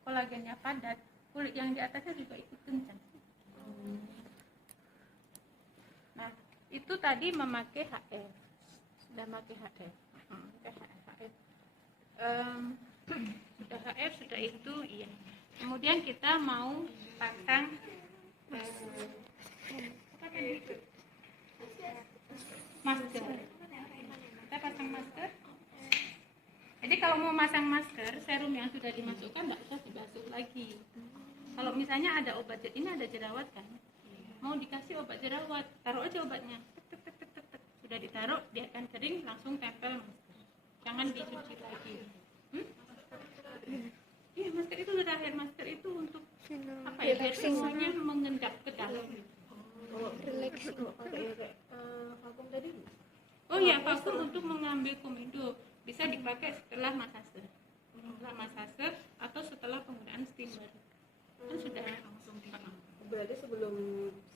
kolagennya padat, kulit yang di atasnya juga ikut kencang. Nah, itu tadi memakai HF. Sudah memakai HF. Sudah HF, sudah itu, iya. Kemudian kita mau pasang apa tadi? Masker. Kita pasang masker. Jadi kalau mau masang masker, serum yang sudah dimasukkan nggak usah dibasuh lagi. Kalau misalnya ada obat, ini ada jerawat kan, mau dikasih obat jerawat, taruh aja obatnya, tek, tek, tek, tek, tek. Sudah ditaruh, biarkan kering, langsung tempel masker. Jangan dicuci lagi. Iya, masker itu terakhir, masker itu untuk apa ya, biar semuanya mengendap ke dalam gitu. Vakum tadi Oh ya, vakum untuk mengambil komedo bisa dipakai setelah masase, atau setelah penggunaan steamer. Kan sudah langsung dipakai. berarti sebelum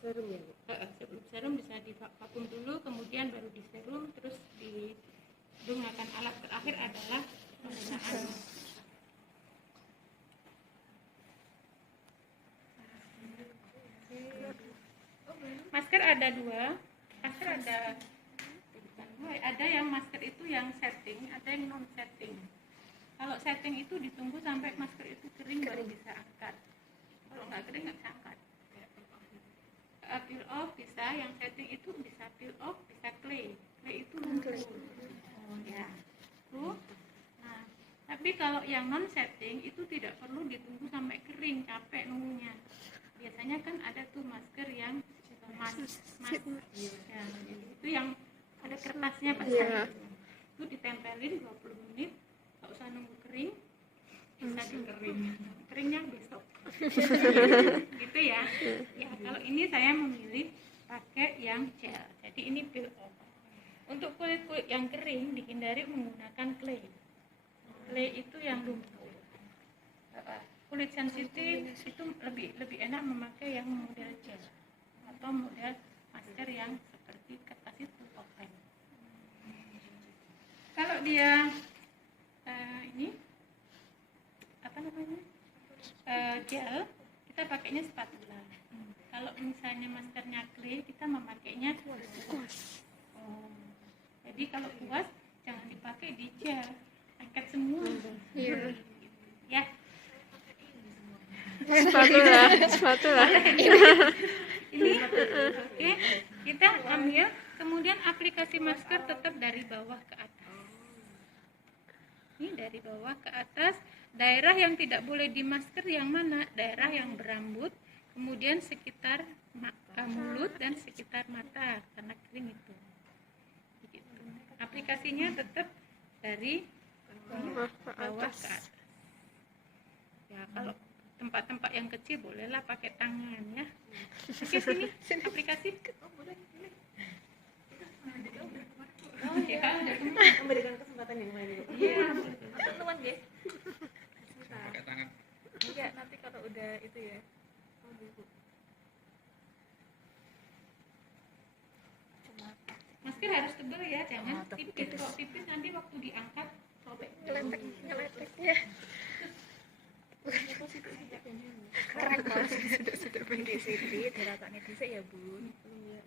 serum ya, Bu? Sebelum serum bisa divakum dulu, kemudian baru diserum, terus digunakan alat terakhir adalah penggunaan. Masker ada dua, masker ada yang masker itu yang setting, ada yang non setting. Kalau setting itu ditunggu sampai masker itu kering baru bisa angkat. Kalau nggak kering nggak bisa angkat. Peel off bisa, yang setting itu bisa peel off, bisa clay itu lumpur. Oh ya, tuh. Nah, tapi kalau yang non setting itu tidak perlu ditunggu sampai kering, capek nunggunya. Biasanya kan ada tuh masker yang ya, itu yang ada kertasnya Pak. Itu ditempelin 20 menit, nggak usah nunggu kering, bisa dikering, keringnya besok. Gitu ya. Ya, kalau ini saya memilih pakai yang gel. Jadi ini peel off. Untuk kulit-kulit yang kering dihindari menggunakan clay. Clay itu yang lumpur. Kulit sensitif itu lebih enak memakai yang model gel atau model masker yang seperti kertas itu open. Kalau dia ini apa namanya gel, kita pakainya spatula. Kalau misalnya maskernya clay, kita memakainya kuas. Jadi kalau kuas jangan dipakai di gel, angkat semua. Ya. Spatula. Ini oke, kita ambil, kemudian aplikasi masker tetap dari bawah ke atas. Ini dari bawah ke atas. Daerah yang tidak boleh di masker yang mana? Daerah yang berambut, kemudian sekitar mulut dan sekitar mata karena kering itu. Begitu. Aplikasinya tetap dari bawah ke atas. Ya, kalau tempat-tempat yang kecil bolehlah pakai tangan ya. Oke, sini aplikasi. Oh ya, Memberikan kesempatan yang lain. iya. Teman-teman ya. Pakai tangan. Enggak, nanti kalau udah itu ya. Masker harus tebal ya, jangan tipis. Kalau tipis nanti waktu diangkat sobek. Ngeletek-ngeleteknya. Keren banget. Sudah pendek sedikit, dirataknya dhisik ya, Bun. Iya.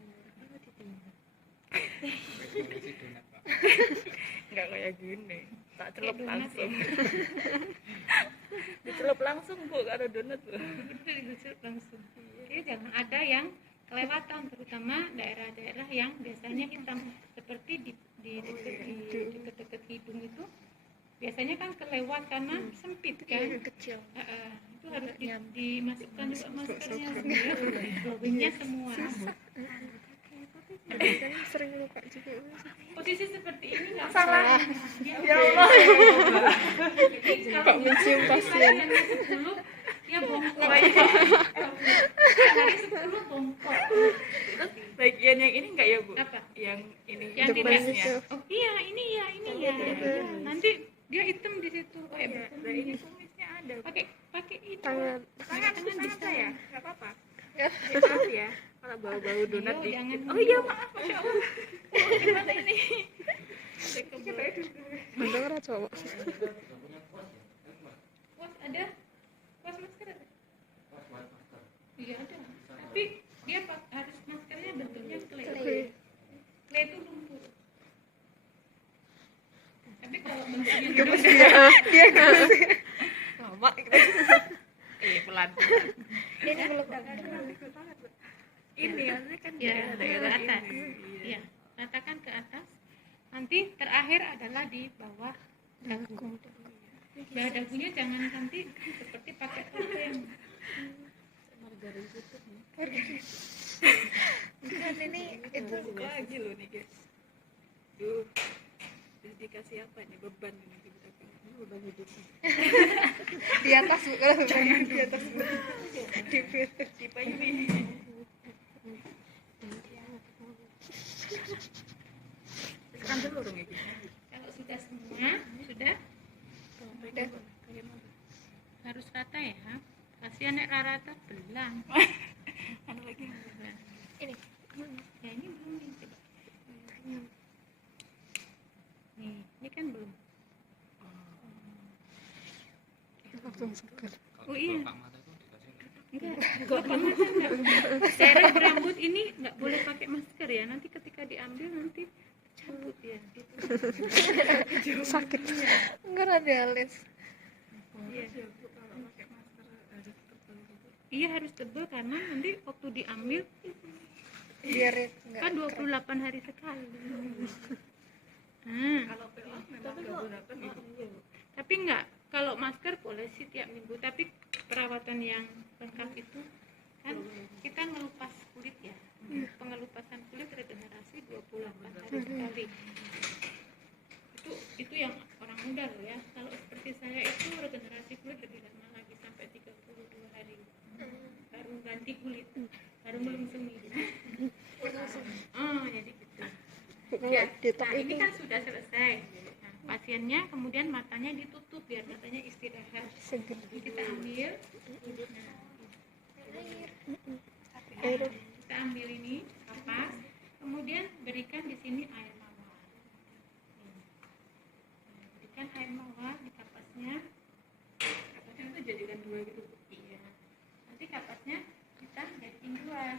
Enggak kayak gini. Tak celup langsung. Dicelup langsung, Bu, kalau donat, Bu. Itu dicelup langsung. Jadi jangan ada yang kelewatan, terutama daerah-daerah yang biasanya hitam seperti di dekat-dekat hidung itu. Biasanya kan kelewat karena sempit kan. Kecil. Itu harus dimasukkan juga maskernya, glowingnya semua. Sering lupa juga. Posisi seperti ini nggak Salah. Ya Allah. Jadi Pak kalau mencium pasien. hari 10 ya bongkok. Hari 10 bongkok. Bagian yang ini enggak ya, Bu? Apa? Yang ini. Yang Depan tidak. itu. Oh iya, ini ya. Nanti dia hitam di situ kayak Nah, ini kumisnya ada. pakai itu. Tangan. Tangan bisa. saya, enggak apa-apa. Maaf ya, kalau bau-bau donat Iya, dikit. jangan. Oh iya, maaf, Masya Allah. Gimana ini? Mandang ora cowok. Was ada? Was masker ada? Iya ada. Tapi dia harus maskernya bentuknya clay. Clay itu lumpur. Tapi kalau bentuknya Gemes dia gemes. Lama gitu. Pelan. Ini belum Ini harusnya kan ya ke daerah atas. ini. Iya, ratakan ke atas. Nanti terakhir adalah di bawah dagu. Bawah dagunya jangan nanti seperti pakai lem. Margarin putih nih. kasih apa ini beban ini tiba-tiba. Ini beban hidup. Di atas Bu, kalau bebannya di atas Bu. Di payung ini. Sekarang dulu dong ini. Kalau sudah semua, sudah harus rata ya. Kasihan nek rata belang. Anu lagi. Ini. Ya ini belum nih, coba. Nih, ini kan belum. Langsung seger. Oh iya. Enggak, kalau Pak Mata enggak. Daerah berambut ini enggak boleh pakai masker ya. Nanti ketika diambil nanti cabut ya. Sakit. Enggak ada alis. Iya. Kalau pakai masker harus tebal gitu. Iya harus tebal karena nanti waktu diambil Biar enggak. kan 28 hari sekali. Nah, Kalau PA memang beberapa gitu. tapi enggak, kalau masker boleh sih tiap minggu, tapi perawatan yang lengkap itu kan kita ngelupas kulit ya. Pengelupasan kulit regenerasi 28 hari sekali. Itu yang orang muda loh ya. Kalau seperti saya itu regenerasi kulit lebih lama lagi sampai 32 hari. Baru ganti kulit, baru melungsemi. Oh, jadi gitu. Ya, nah ini kan sudah selesai. Nah, pasiennya kemudian matanya ditutup biar matanya istirahat. Kita ambil, kita ambil ini kapas, kemudian berikan di sini air mawar. Berikan air mawar di kapasnya. Kapasnya itu jadikan dua gitu. Iya. Nanti kapasnya kita jadikan dua.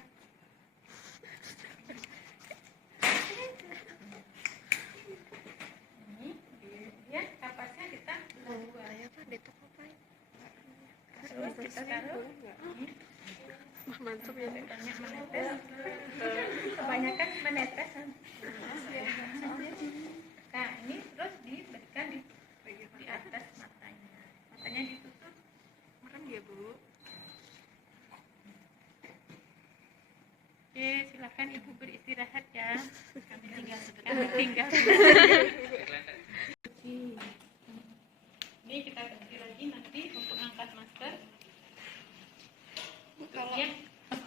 Ya, kapasnya kita belah dua. Terus kita taruh. Mantap ya, Dek. Banyak menetes. Kebanyakan menetes. Nah, ini terus diberikan di atas matanya. Matanya ditutup. Merem ya, Bu. Oke, silakan Ibu beristirahat ya. Kami tinggal. Ini kita ganti lagi nanti untuk angkat masker. Kalau Ya,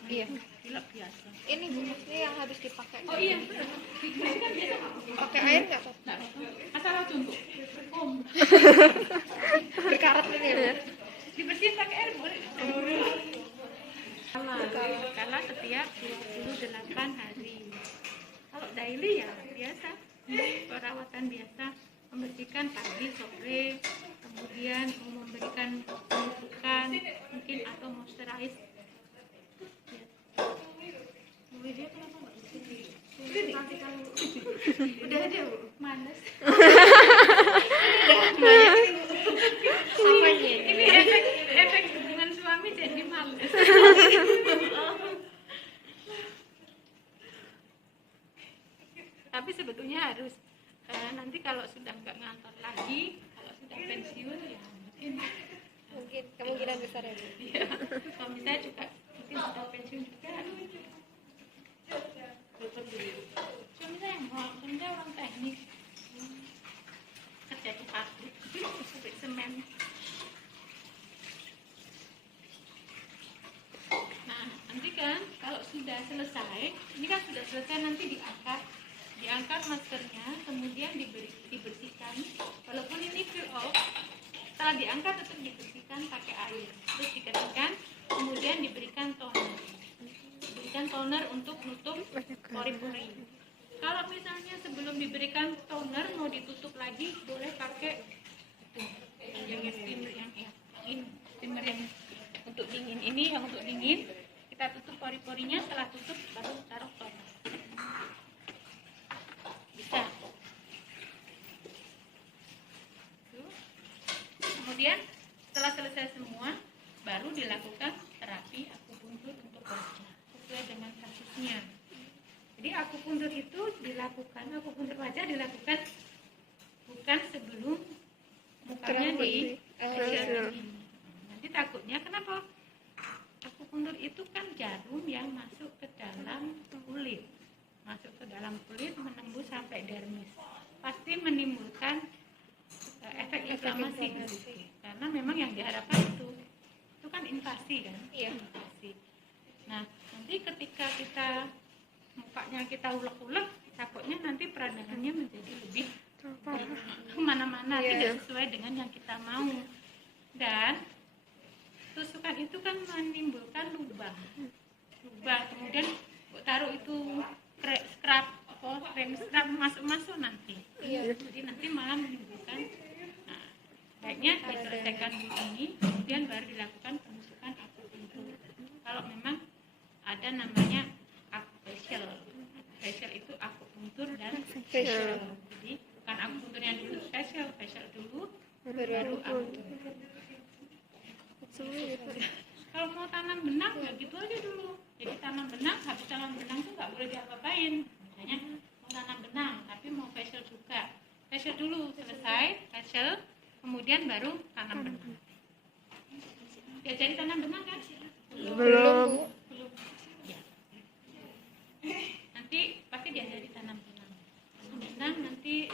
iya. pilek biasa. Ini Bu, ini yang habis dipakai. Oh iya, betul. Dibersihkan biasa. Pakai air enggak kok? Nggak apa-apa. Asal untuk Berkarat ini ya. dibersihin pakai air boleh. Kala setiap 28 hari. Kalau daily ya biasa, perawatan biasa, membersihkan pagi, sore, kemudian memberikan penutupan mungkin atau moisturize. Dia kenapa nggak disini? Udah ada Bu, males. Apanya? Ini efek hubungan suami jadi males. Tapi sebetulnya harus nanti kalau sudah nggak ngantor lagi, kalau sudah pensiun ya Mungkin kemungkinan besar ya, Bu. iya. Suami saya juga mungkin sudah pensiun juga. Suami saya enggak, suami saya orang teknik, kerja di pabrik, pabrik semen. Nah, nanti kan kalau sudah selesai, ini kan sudah selesai nanti diangkat maskernya, kemudian dibersihkan. Walaupun ini peel off, setelah diangkat tetap dibersihkan pakai air, terus dikeringkan, kemudian diberikan toner untuk nutup pori-pori. Kalau misalnya sebelum diberikan toner mau ditutup lagi, boleh pakai yang steamer yang untuk dingin ini, yang untuk dingin kita tutup pori-porinya, setelah tutup baru taruh toner. Bisa. Kemudian setelah selesai semua, baru dilakukan terapi akupuntur untuk wajah sesuai dengan kasusnya. Jadi akupuntur itu dilakukan, akupuntur wajah dilakukan bukan sebelum mukanya di nanti takutnya kenapa? Akupuntur itu kan jarum yang masuk ke dalam kulit, menembus sampai dermis, pasti menimbulkan efek inflamasi di situ. Karena memang yang diharapkan itu kan invasi kan. Iya. Invasi. Nah, nanti ketika kita mukanya kita ulek-ulek, takutnya nanti peradangannya menjadi lebih kemana-mana, tidak sesuai dengan yang kita mau. Dan tusukan itu kan menimbulkan lubang, kemudian taruh itu scrub rem scrub masuk nanti. Jadi nanti malah menimbulkan. Nah, baiknya diselesaikan dulu ini, kemudian baru dilakukan penusukan akupuntur. Kalau memang ada namanya facial itu akupuntur dan facial. Jadi bukan akupunturnya dulu, facial dulu, baru akupuntur. Kalau mau tanam benang ya gitu aja dulu. Jadi tanam benang, habis tanam benang tuh nggak boleh diapa-apain. Misalnya mau tanam benang, tapi mau facial juga. Facial dulu, selesai facial, kemudian baru tanam benang. Diajari tanam benang kan? Belum. Ya. Nanti pasti diajari tanam benang. Tanam benang nanti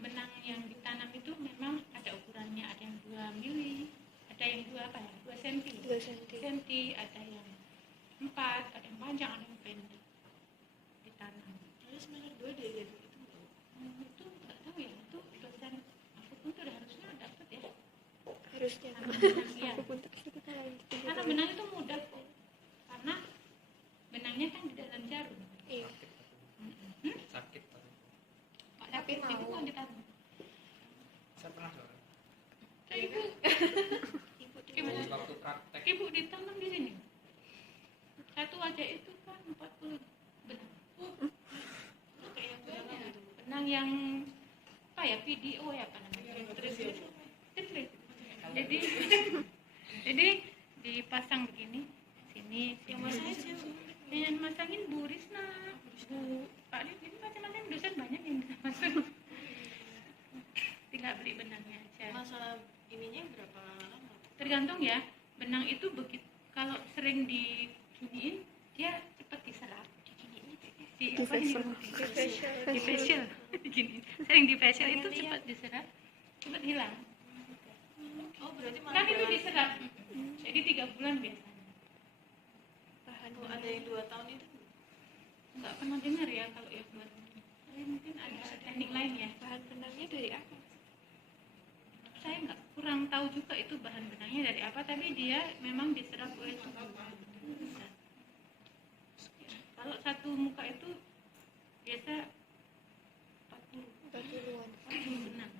benang yang ditanam itu memang ada ukurannya, ada yang 2 mili, ada yang 2 senti, ada yang 4, ada yang panjang, ada yang pendek ditanam. Terus semester 2 dia jadi itu nggak? Itu nggak tahu ya, itu dosen akupuntur harusnya dapat ya. Harusnya. Tanam benang ya. Akupuntur kita lanjutin. Tanam benang itu mudah kok, karena benangnya kan di dalam jarum. Iya. Sakit Pak. Tapi itu kan ditanam. Saya pernah loh. Ibu Waktu praktek Ibu ditanam di sini. Satu wajah itu kan 40 benang. Kayak benang gitu. Benang yang apa ya, video ya apa namanya? Tetris. Jadi dipasang begini, sini. Yang masanya siapa? Yang masangin Bu Risna, Bu Pak Lis, ini macam-macam dosen banyak yang bisa masang. Tinggal beli benangnya aja. Masalah ininya berapa lama? Tergantung ya, benang itu begitu kalau sering diginiin dia cepat diserap. Di facial diginiin. Sering di facial itu cepat diserap, cepat hilang. Oh berarti malah Kan itu diserap. Jadi 3 bulan biasanya. kalau ada yang 2 tahun itu Nggak pernah dengar ya kalau yang buat mungkin ada teknik lain ya. Bahan benangnya dari apa? Saya nggak kurang tahu juga itu bahan benangnya dari apa, tapi dia memang diserap oleh tubuh. Kalau satu muka itu biasa 40-an. 40 benang.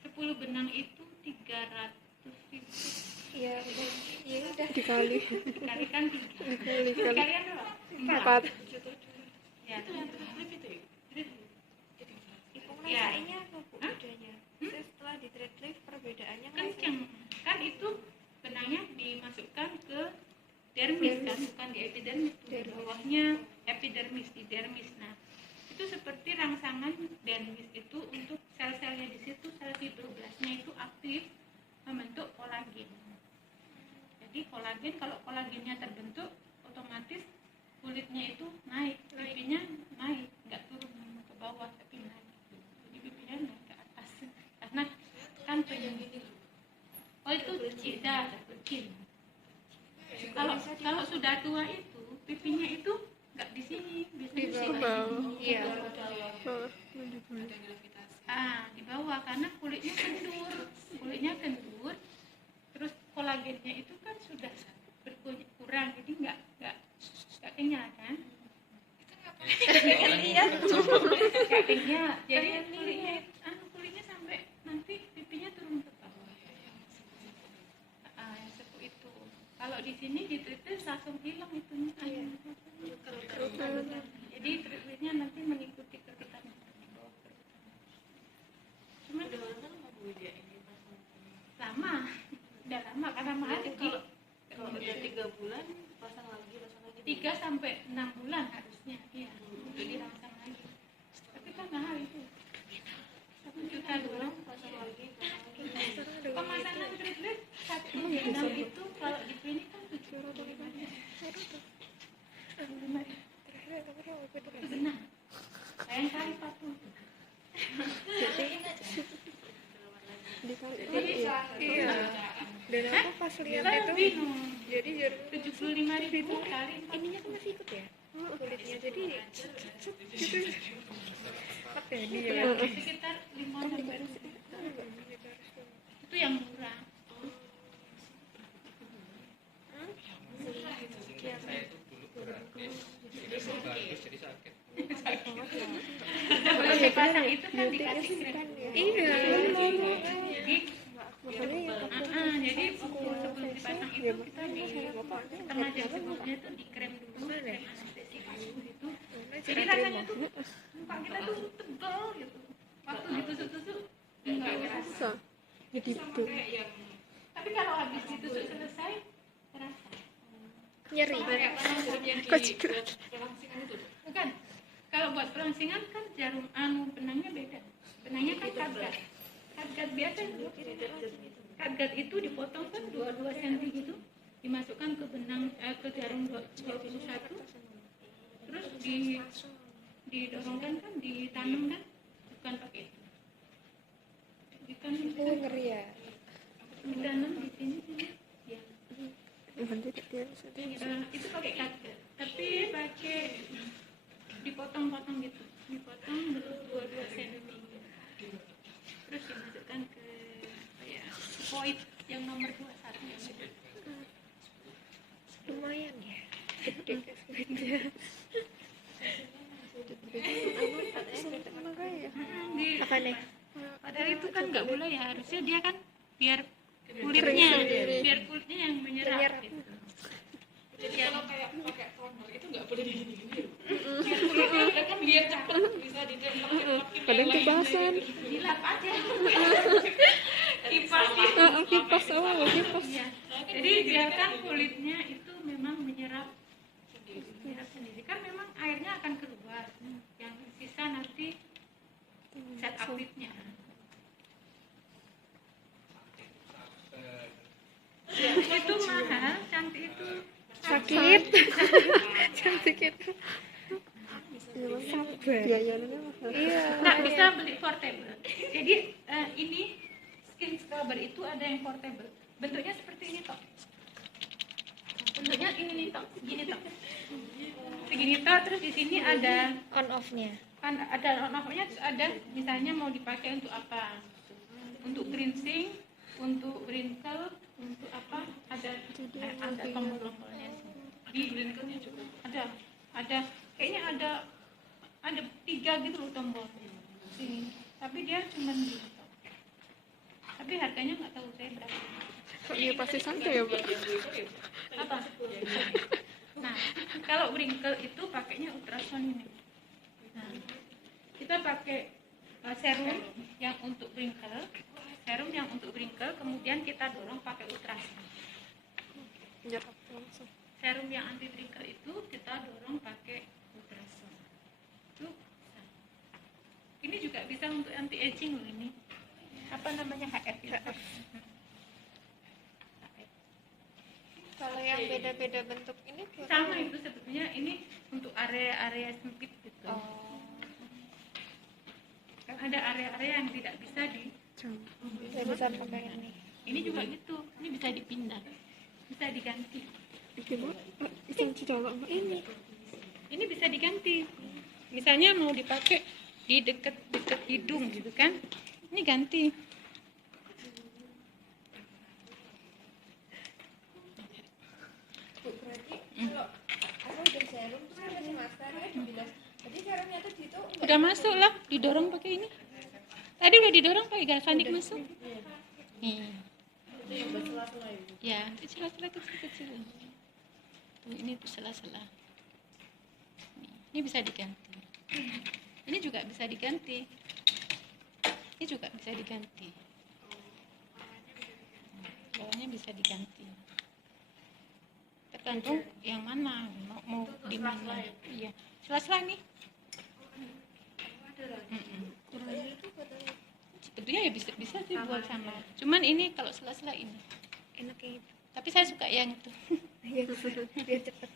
10 benang itu 300.000. Iya, udah. Iya udah. Dikalikan 3. Kalian berapa? 4. Ya. itu yang trip itu ya? Ibu Ya. ngerasainnya apa Bu bedanya? Saya setelah di thread perbedaannya Kenceng. Kan itu benangnya dimasukkan ke dermis kan, bukan di epidermis. Di bawahnya epidermis, di dermis. Nah, itu seperti rangsangan dermis itu untuk sel-selnya di situ, sel fibroblasnya itu aktif membentuk kolagen. Jadi kolagen, kalau kolagennya terbentuk, otomatis kulitnya itu naik, pipinya naik, nggak turun ke bawah tapi naik. Jadi pipinya naik ke atas. Karena kan oh itu tidak kecil. Kalau sudah tua itu pipinya itu nggak di sini, biasanya di bawah. Iya. di bawah karena kulitnya kendur, terus kolagennya itu kan sudah berkurang, jadi nggak kenyal kan? Lihat. Nggak kenyal, jadi kulitnya sampai nanti pipinya turun ke bawah. Yang seperti itu. Kalau di sini di treatment langsung hilang itunya. Jadi treatmentnya nanti mengikuti kerutan. Cuma Udah lama Bu dia ini lama, udah lama karena mahal jadi kalau udah 3 bulan pasang lagi 3 sampai 6 bulan harusnya, iya, untuk dirangsang lagi. Tapi kan mahal itu. 1 juta doang. pasang lagi Pemasangan treatment 1 benang itu kalau di klinik kan 75.000. Benang. Sayang kali 40. Jadi Iya. Dan aku pas lihat saya itu bingung. jadi jarum 75.000 kali ininya kan masih ikut ya kulitnya jadi gitu apa ya dia ya, sekitar 5-6 itu yang murah. Sebelum dipasang itu kan dikasih krem. iya Jadi sebelum dipasang itu kita di setengah jam sebelumnya tuh di krem dulu, krem anestesi itu. Jadi rasanya tuh muka kita tuh tebal gitu. Waktu ditusuk-tusuk nggak kerasa. Jadi kayak yang Tapi kalau habis ditusuk selesai terasa. nyeri kayak jarum yang Kok dibuat relangsingan itu. Bukan. Kalau buat pelangsingan kan jarum benangnya beda. Benangnya kan katgat. Katgat biasa itu. Katgat itu dipotong kan 2 cm gitu, dimasukkan ke benang ke jarum 21. Terus didorongkan kan, ditanamkan, bukan pakai itu. Ditanam, ngeri ya ditanam di sini. Ya. Itu pakai katgat, tapi pakai dipotong-potong gitu, dipotong 2 cm. Terus dimasukkan ke void yang nomor 21. lumayan ya gede kulitnya apa nih Padahal itu kan nggak boleh ya, harusnya dia kan biar kulitnya yang menyerap. Gitu. Jadi kalau kayak pakai toner itu nggak boleh digini-gini. Biar kulitnya udah kan biar cepet bisa ditembak-tembakin. kadang kebasan. Dilap aja. Kipas. Kipas kipas. Ya. Jadi biarkan kulitnya itu memang menyerap sendiri. Kan memang airnya akan keluar. Yang sisa nanti set update-nya. Itu mahal, cantik itu sakit cantik itu sabar Biayanya mahal. iya nggak bisa beli portable. Jadi ini skin scrubber itu ada yang portable. Bentuknya seperti ini toh. Bentuknya ini nih toh, gini toh. Segini toh, terus di sini ada on off-nya ada on off-nya, terus ada misalnya mau dipakai untuk apa? Untuk cleansing, untuk wrinkle, untuk apa? Ada tombol-tombolnya sih. Di wrinkle-nya juga ada kayaknya ada 3 gitu loh tombolnya sini. Tapi dia cuma gitu. Tapi harganya nggak tahu saya berapa. Iya pasti santai ya, Mbak. Apa? Nah, kalau wrinkle itu pakainya ultrasound ini. Nah, kita pakai serum yang untuk wrinkle, kemudian kita dorong pakai ultrasound. Nyerap langsung. Serum yang anti wrinkle itu kita dorong pakai ultrasound. Itu bisa. Ini juga bisa untuk anti aging loh ini. Apa namanya HF ya? kalau yang beda-beda bentuk ini buat Sama itu sebetulnya, ini untuk area-area sempit gitu. Kan ada area-area yang tidak bisa nggak bisa pakai ini ini juga gitu, ini bisa dipindah, bisa diganti. Iseng cidolok Mbak. Ini bisa diganti. Misalnya mau dipakai di deket hidung gitu kan, ini ganti. berarti kalau aku udah serum terus kasih masker ya dibilas jadi serumnya tuh gitu Udah masuk lah, didorong pakai ini. Tadi udah didorong pakai galvanik masuk. Nih. Ya, itu sela-sela kecil-kecil. Tuh, ini tuh sela-sela. Nih, ini bisa diganti. Ini juga bisa diganti. Ini juga bisa diganti. Bawahnya bisa diganti. Tergantung yang mana, mau di mana. Iya, sela-sela nih. Sebetulnya ya bisa sih buat sama. Cuman ini kalau sela-sela ini. enaknya Tapi saya suka yang itu. iya biar cepet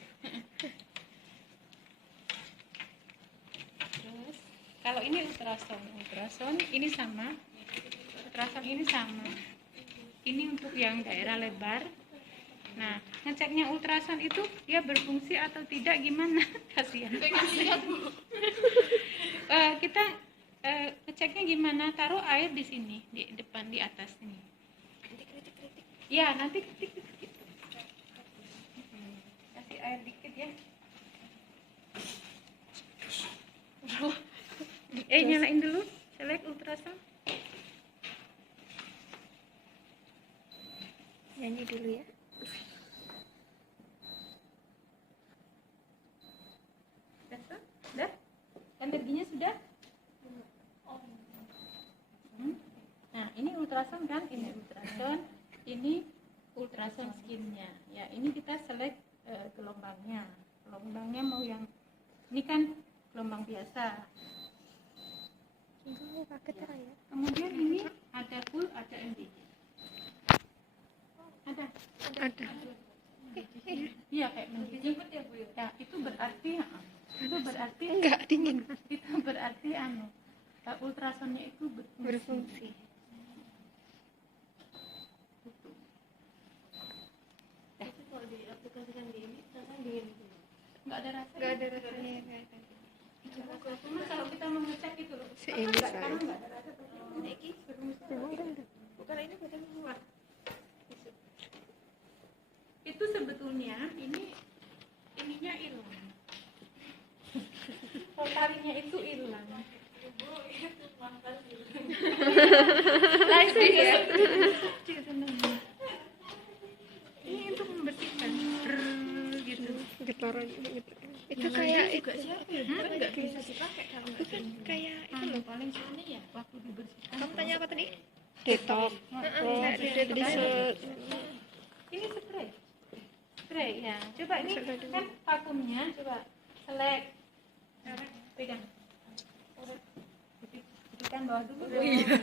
Terus Kalau ini ultrasound ini sama. Ultrasound ini sama. Ini untuk yang daerah lebar. Nah, ngeceknya ultrasound itu dia berfungsi atau tidak gimana? Kasihan. Kita ngeceknya gimana? Taruh air di sini, di depan, di atas ini. Kritik. Ya, nanti ketik gitu. Kasih air dikit ya. Nyalain dulu, select ultrasound. Nyanyi dulu ya. Sudah? Energinya sudah? Nah, ini ultrasound kan? Ini ultrasound. Ini ultrasound skinnya. Ya, ini kita select gelombangnya. Gelombangnya mau yang ini kan gelombang biasa. Ya. Kemudian ini ada full, ada MDG. Ada. Iya, kayak mendidih ya Bu. Ya, itu berarti Enggak dingin. itu berarti ultrasonnya itu Berfungsi. Kalau diaplikasikan di ini rasanya dingin gitu. nggak ada rasa. Enggak ada rasanya ya, kayak tadi. Cuma kalau kita mau ngecek itu loh. Ini Sekarang saya. nggak ada rasa. Memang rendah. Bukan ini bukan keluar. Itu sebetulnya ininya hilang. Rotarinya itu hilang. Langsung ya. Ini untuk membersihkan. Gitu. Getaran itu kayak itu. Enggak bisa dipakai kalau nggak Bukan kayak itu loh. Paling sini ya waktu dibersihkan. Kamu tanya apa tadi? Detox. Oh, Ini spray ya. Coba ini kan vakumnya, coba select. Pegang. Tekan bawah dulu. Oh, iya.